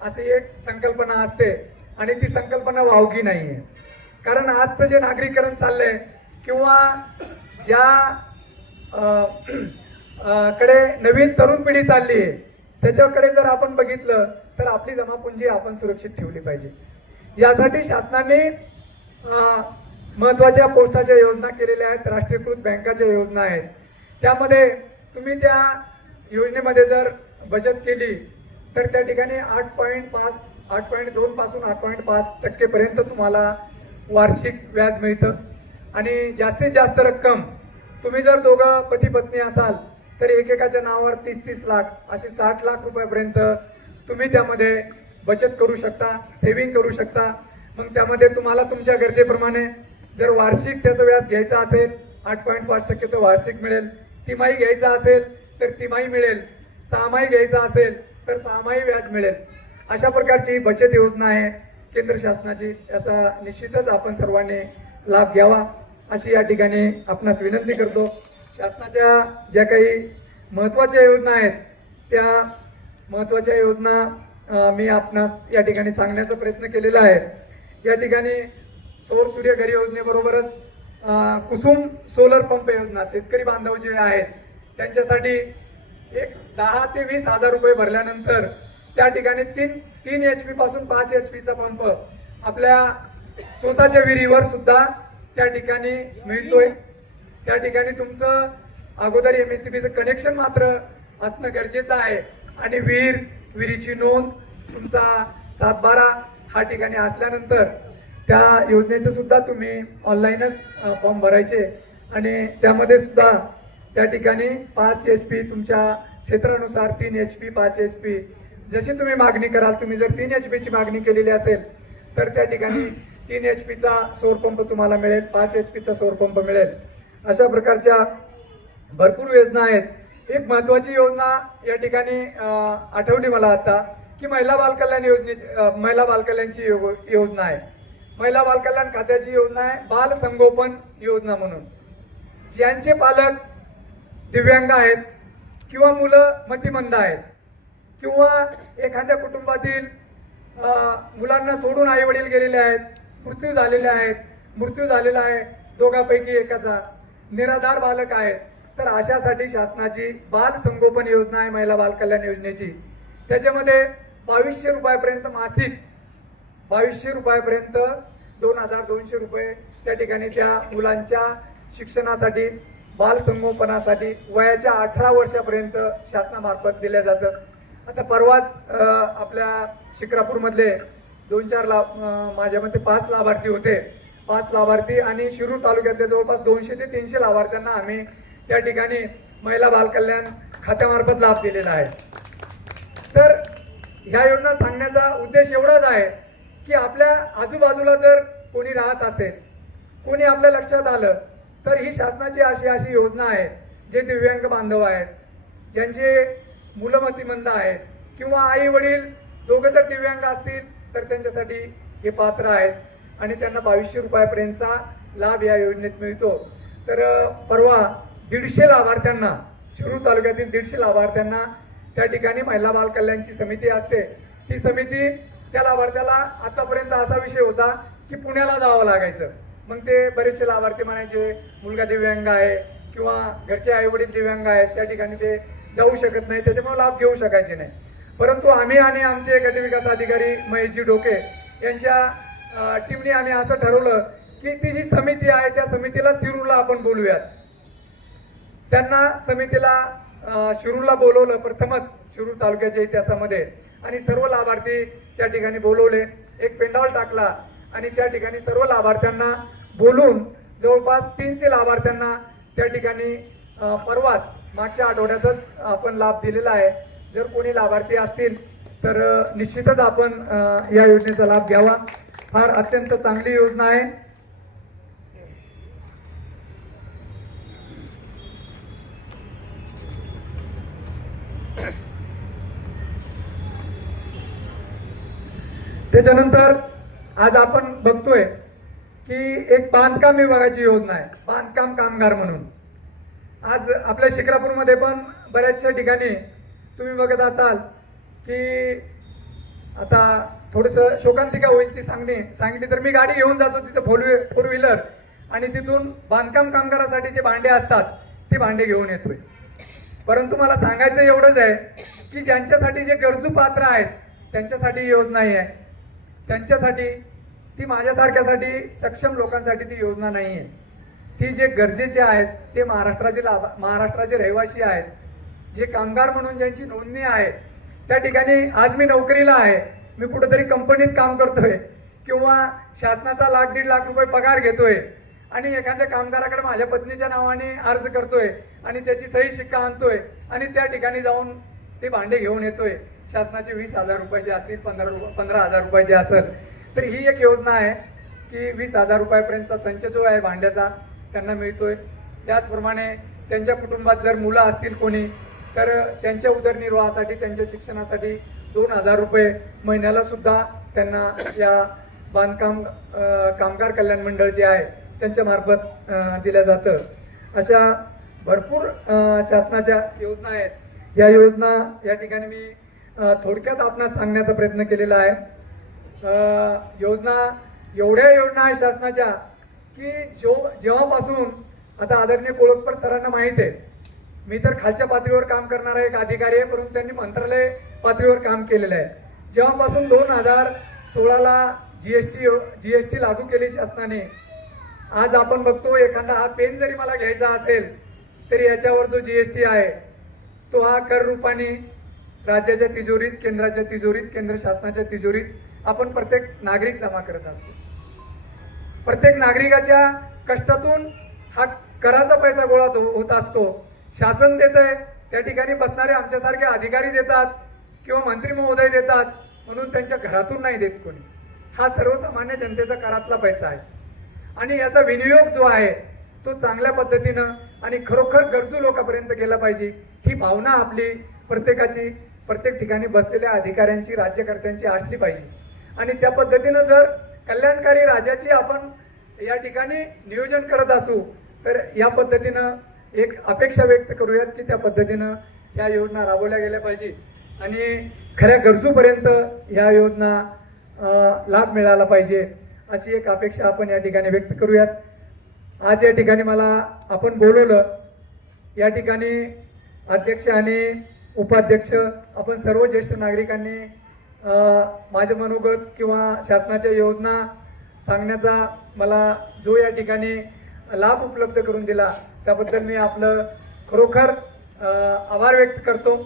अशी एक संकल्पना असते आणि ती संकल्पना वावगी नाही आहे. कारण आजचं जे नागरीकरण चाललंय किंवा ज्या कडे नवीन तरुण पिढी चालली आहे त्याच्याकडे जर आपण बघितलं तर आपली जमापुंजी आपण सुरक्षित ठेवली पाहिजे. यासाठी शासनाने महत्वाच्या पोस्टाच्या योजना केलेल्या आहेत, राष्ट्रीयकृत बँकाच्या योजना आहेत. त्यामध्ये तुम्ही त्या योजनेमध्ये जर बचत केली तर त्या ठिकाणी 8.2 पासून 8.5% पर्यंत तुम्हाला वार्षिक व्याज मिळतं आणि जास्तीत जास्त रक्कम तुम्ही जर दोघं पती पत्नी असाल तर एकेकाच्या नावावर 30-30 लाख असे 60 लाख रुपयापर्यंत तुम्ही त्यामध्ये बचत करू शकता, सेव्हिंग करू शकता. मग त्यामध्ये तुम्हाला तुमच्या गरजेप्रमाणे जर वार्षिक त्याचं व्याज घ्यायचं असेल 8.5% तो वार्षिक मिळेल, तिमाही घ्यायचा असेल तर तिमाही मिळेल, सहामाही घ्यायचा असेल तर सहामाही व्याज मिळेल. अशा प्रकारची बचत योजना आहे केंद्र शासनाची. याचा निश्चितच आपण सर्वांनी लाभ घ्यावा अशी या ठिकाणी आपणास विनंती करतो. शासनाच्या ज्या काही महत्त्वाच्या योजना आहेत त्या महत्त्वाच्या योजना मी आपणास या ठिकाणी सांगण्याचा प्रयत्न केलेला आहे. या ठिकाणी सौर सूर्य घरी योजनेबरोबरच कुसुम सोलर पंप योजना शेतकरी बांधव जे आहेत त्यांच्यासाठी एक 10 ते 20 हजार रुपये भरल्यानंतर त्या ठिकाणी 3 HP पासून 5 HPचा पंप आपल्या स्वतःच्या विहिरीवर सुद्धा त्या ठिकाणी मिळतोय. त्या ठिकाणी तुमचं अगोदर MSCBचं कनेक्शन मात्र असणं गरजेचं आहे आणि विहिरीची नोंद तुमचा 7/12 हा ठिकाणी असल्यानंतर त्या योजनेचं सुद्धा तुम्ही ऑनलाईनच फॉर्म भरायचे आणि त्यामध्ये सुद्धा त्या ठिकाणी 5 HP तुमच्या क्षेत्रानुसार 3 HP 5 HP जशी तुम्ही मागणी कराल. तुम्ही जर 3 HPची मागणी केलेली असेल तर त्या ठिकाणी 3 HPचा सौर पंप तुम्हाला मिळेल, 5 HPचा सौर पंप मिळेल. अशा प्रकारच्या भरपूर योजना आहेत. एक महत्वाची योजना या ठिकाणी आठवली मला आता की महिला बालकल्याण महिला बालकल्याणची योजना आहे. महिला बालकल्याण खात्याची योजना आहे बाल संगोपन योजना म्हणून. ज्यांचे पालक दिव्यांग आहेत किंवा मुलं मतिमंद आहेत किंवा एखाद्या कुटुंबातील मुलांना सोडून आई वडील गेलेले आहेत, मृत्यू झालेला आहे दोघांपैकी एकाचा, निराधार बालक आहेत, तर अशासाठी शासनाची बाल संगोपन योजना आहे महिला बालकल्याण योजनेची. त्याच्यामध्ये 2200 रुपयापर्यंत मासिक 2200 रुपयापर्यंत 2200 रुपये त्या ठिकाणी त्या मुलांच्या शिक्षणासाठी बाल संगोपनासाठी वयाच्या 18 वर्षापर्यंत शासनामार्फत दिल्या जातं. आता परवाच आपल्या शिक्रापूरमधले 2-4 माझ्या मते 5 लाभार्थी होते. 5 लाभार्थी आणि शिरूर तालुक्यातले जवळपास 200 ते 300 लाभार्थ्यांना आम्ही त्या ठिकाणी महिला बालकल्याण खात्यामार्फत लाभ दिलेला आहे. तर ह्या योजना सांगण्याचा उद्देश एवढाच आहे की आपल्या आजूबाजूला जर कोणी राहत असेल, कोणी आपल्या लक्षात आलं तर ही शासनाची अशी योजना आहे. जे दिव्यांग बांधव आहेत, ज्यांचे मुलं मतिमंद आहेत किंवा आई वडील दोघं जर दिव्यांग असतील तर त्यांच्यासाठी हे पात्र आहेत आणि त्यांना 2200 रुपयापर्यंतचा लाभ या योजनेत मिळतो. तर परवा 150 लाभार्थ्यांना शिरूर तालुक्यातील 150 लाभार्थ्यांना त्या ठिकाणी महिला बाल कल्याणची समिती असते. ती समिती त्या लाभार्थ्याला आतापर्यंत असा विषय होता की पुण्याला जावं लागायचं. मग ते बरेचसे लाभार्थी म्हणायचे मुलगा दिव्यांग आहे किंवा घरचे आई वडील दिव्यांग आहेत, त्या ठिकाणी ते जाऊ शकत नाही, त्याच्यामुळे लाभ घेऊ शकायचे नाही. परंतु आम्ही आणि आमचे गट विकास अधिकारी महेशजी डोके यांच्या टीमने आम्ही असं ठरवलं की ती जी समिती आहे त्या समितीला शिरूरला आपण बोलूयात. त्यांना समितीला शिरूरला बोलवलं प्रथमच शिरूर तालुक्याच्या इतिहासामध्ये आणि सर्व लाभार्थी त्या ठिकाणी बोलवले. एक पेंडावल टाकला आणि त्या ठिकाणी सर्व लाभार्थ्यांना बोलून जवळपास 300 लाभार्थ्यांना त्या ठिकाणी परवाच मागच्या आठवड्यातच आपण लाभ दिलेला आहे. जर कोणी लाभार्थी असतील तर निश्चितच आपण या योजनेचा लाभ घ्यावा. फार अत्यंत चांगली योजना आहे. त्याच्यानंतर आज आपण बघतोय की एक बांधकाम विभागाची योजना आहे, बांधकाम कामगार म्हणून. आज आपल्या शिक्रापूरमध्ये पण बऱ्याचशा ठिकाणी तुम्ही बघत असाल की आता थोडंसं शोकांतिका होईल ती सांगितली तर मी गाडी घेऊन जातो तिथे फोर व्हीलर आणि तिथून बांधकाम कामगारासाठी जे भांडे असतात ते भांडे घेऊन येतोय. परंतु मला सांगायचं एवढंच आहे की ज्यांच्यासाठी जे गरजू पात्र आहेत त्यांच्यासाठी योजना ही आहे. त्यांच्यासाठी ती माझ्यासारख्यासाठी सक्षम लोकांसाठी ती योजना नाही आहे. ती जे गरजेचे आहेत ते महाराष्ट्राचे रहिवासी आहेत, जे कामगार म्हणून ज्यांची नोंदणी आहे. त्या ठिकाणी आज मी नोकरीला आहे, मी कुठेतरी कंपनीत काम करतोय किंवा शासनाचा 1-1.5 लाख रुपये पगार घेतोय आणि एखाद्या कामगाराकडे माझ्या पत्नीच्या नावाने अर्ज करतोय आणि त्याची सही शिक्का आणतोय आणि त्या ठिकाणी जाऊन ते भांडे घेऊन येतोय, शासनाचे 20,000 रुपयाचे असतील, 15,000 रुपयाचे असेल, तर ही एक योजना आहे की 20,000 रुपयापर्यंतचा संच जो आहे भांड्याचा त्यांना मिळतोय. त्याचप्रमाणे त्यांच्या कुटुंबात जर मुलं असतील कोणी, तर त्यांच्या उदरनिर्वाहासाठी, त्यांच्या शिक्षणासाठी 2,000 रुपये महिन्याला सुद्धा त्यांना या बांधकाम कामगार कल्याण मंडळ जे आहे त्यांच्या मार्फत दिलं जातं. अशा भरपूर शासनाच्या योजना आहेत. या योजना या ठिकाणी मी थोडक्यात आपणास सांगण्याचा प्रयत्न केलेला आहे. योजना एवढ्या योजना आहे शासनाच्या की जेव्हापासून आता आदरणीय कोळकपर सरांना माहीत आहे, मी तर खालच्या पातळीवर काम करणारा एक अधिकारी आहे, परंतु त्यांनी मंत्रालय पातळीवर काम केलेलं आहे. जेव्हापासून 2016ला जीएसटी लागू केली शासनाने, आज आपण बघतो एखादा हा पेन जरी मला घ्यायचा असेल तरी याच्यावर जो जीएसटी आहे तो हा कर रूपाने राज्याच्या तिजोरीत, केंद्राच्या तिजोरीत, केंद्र शासनाच्या तिजोरीत आपण प्रत्येक नागरिक जमा करत असतो. प्रत्येक नागरिकाच्या कष्टातून हा कराचा पैसा गोळा होत असतो. शासन देत आहे, त्या ठिकाणी बसणारे आमच्यासारखे अधिकारी देतात किंवा मंत्री महोदय देतात, म्हणून त्यांच्या घरातून नाही देत कोणी. हा सर्वसामान्य जनतेचा करातला पैसा आहे आणि याचा विनियोग जो आहे तो चांगल्या पद्धतीनं आणि खरोखर गरजू लोकांपर्यंत गेला पाहिजे, ही भावना आपली प्रत्येकाची, प्रत्येक ठिकाणी बसलेल्या अधिकाऱ्यांची, राज्यकर्त्यांची असली पाहिजे. आणि त्या पद्धतीनं जर कल्याणकारी राज्याची आपण या ठिकाणी नियोजन करत असू तर या पद्धतीनं एक अपेक्षा व्यक्त करूयात की त्या पद्धतीनं ह्या योजना राबवल्या गेल्या पाहिजे आणि खऱ्या गरजूपर्यंत ह्या योजना लाभ मिळाला पाहिजे, अशी एक अपेक्षा आपण या ठिकाणी व्यक्त करूयात. आज या ठिकाणी मला आपण बोलवलं, या ठिकाणी अध्यक्ष आणि उपाध्यक्ष आपण सर्व ज्येष्ठ नागरिकांनी माझे मनोगत किंवा शासनाच्या योजना सांगण्याचा मला जो या ठिकाणी लाभ उपलब्ध करून दिला त्याबद्दल मी आपलं खरोखर आभार व्यक्त करतो.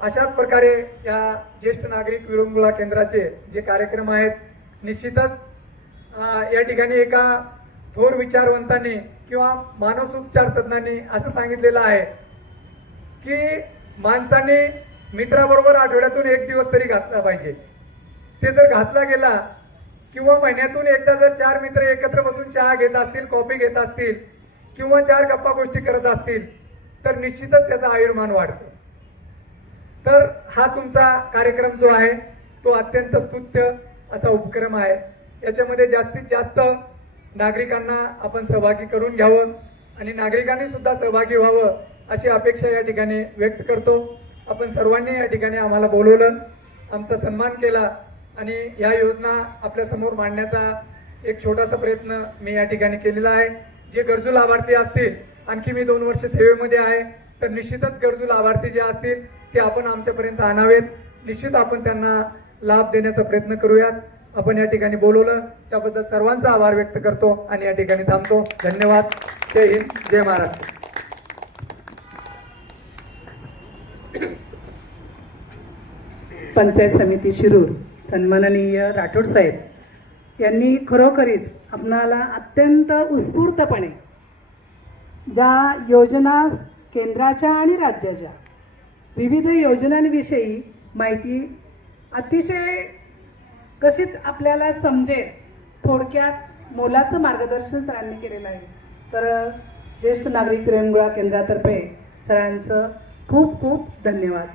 अशाच प्रकारे या ज्येष्ठ नागरिक विरंगुळा केंद्राचे जे कार्यक्रम आहेत, निश्चितच या ठिकाणी एका थोर विचारवंतांनी किंवा मानसोपचार तज्ञांनी असं सांगितलेलं आहे की माणसाने मित्राबरोबर आठवड्यातून 1 दिवस तरी घातला पाहिजे. ते जर घातला गेला किंवा महिन्यातून एकदा जर 4 मित्र एकत्र बसून चहा घेत असतील, कॉफी घेत असतील किंवा 4 गप्पा गोष्टी करत असतील तर निश्चितच त्याचा आयुर्मान वाढतो. तर हा तुमचा कार्यक्रम जो आहे तो अत्यंत स्तुत्य असा उपक्रम आहे. याच्यामध्ये जास्तीत जास्त नागरिकांना आपण सहभागी करून घ्यावं आणि नागरिकांनी सुद्धा सहभागी व्हावं अशी अपेक्षा या ठिकाणी व्यक्त करतो. आपण सर्वांनी या ठिकाणी आम्हाला बोलवलं, आमचा सन्मान केला आणि या योजना आपल्या समोर मांडण्याचा एक छोटासा प्रयत्न मी या ठिकाणी केलेला आहे. जे गरजू लाभार्थी असतील, आणखी मी 2 वर्ष सेवेमध्ये आहे, तर निश्चितच गरजू लाभार्थी जे असतील ते आपण आमच्यापर्यंत आणावेत. निश्चित आपण त्यांना लाभ देण्याचा प्रयत्न करूयात. आपण या ठिकाणी बोलवलं त्याबद्दल सर्वांचा आभार व्यक्त करतो आणि या ठिकाणी थांबतो. धन्यवाद. जय हिंद, जय महाराष्ट्र. पंचायत समिती शिरूर सन्माननीय राठोड साहेब यांनी खरोखरीच आपणाला अत्यंत उत्स्फूर्तपणे ज्या योजना केंद्राच्या आणि राज्याच्या विविध योजनांविषयी माहिती अतिशय कशी आपल्याला समजेल थोडक्यात मोलाचं मार्गदर्शन सरांनी केलेलं आहे. तर ज्येष्ठ नागरिक विरंगुळा केंद्रातर्फे सरांचं खूप खूप धन्यवाद.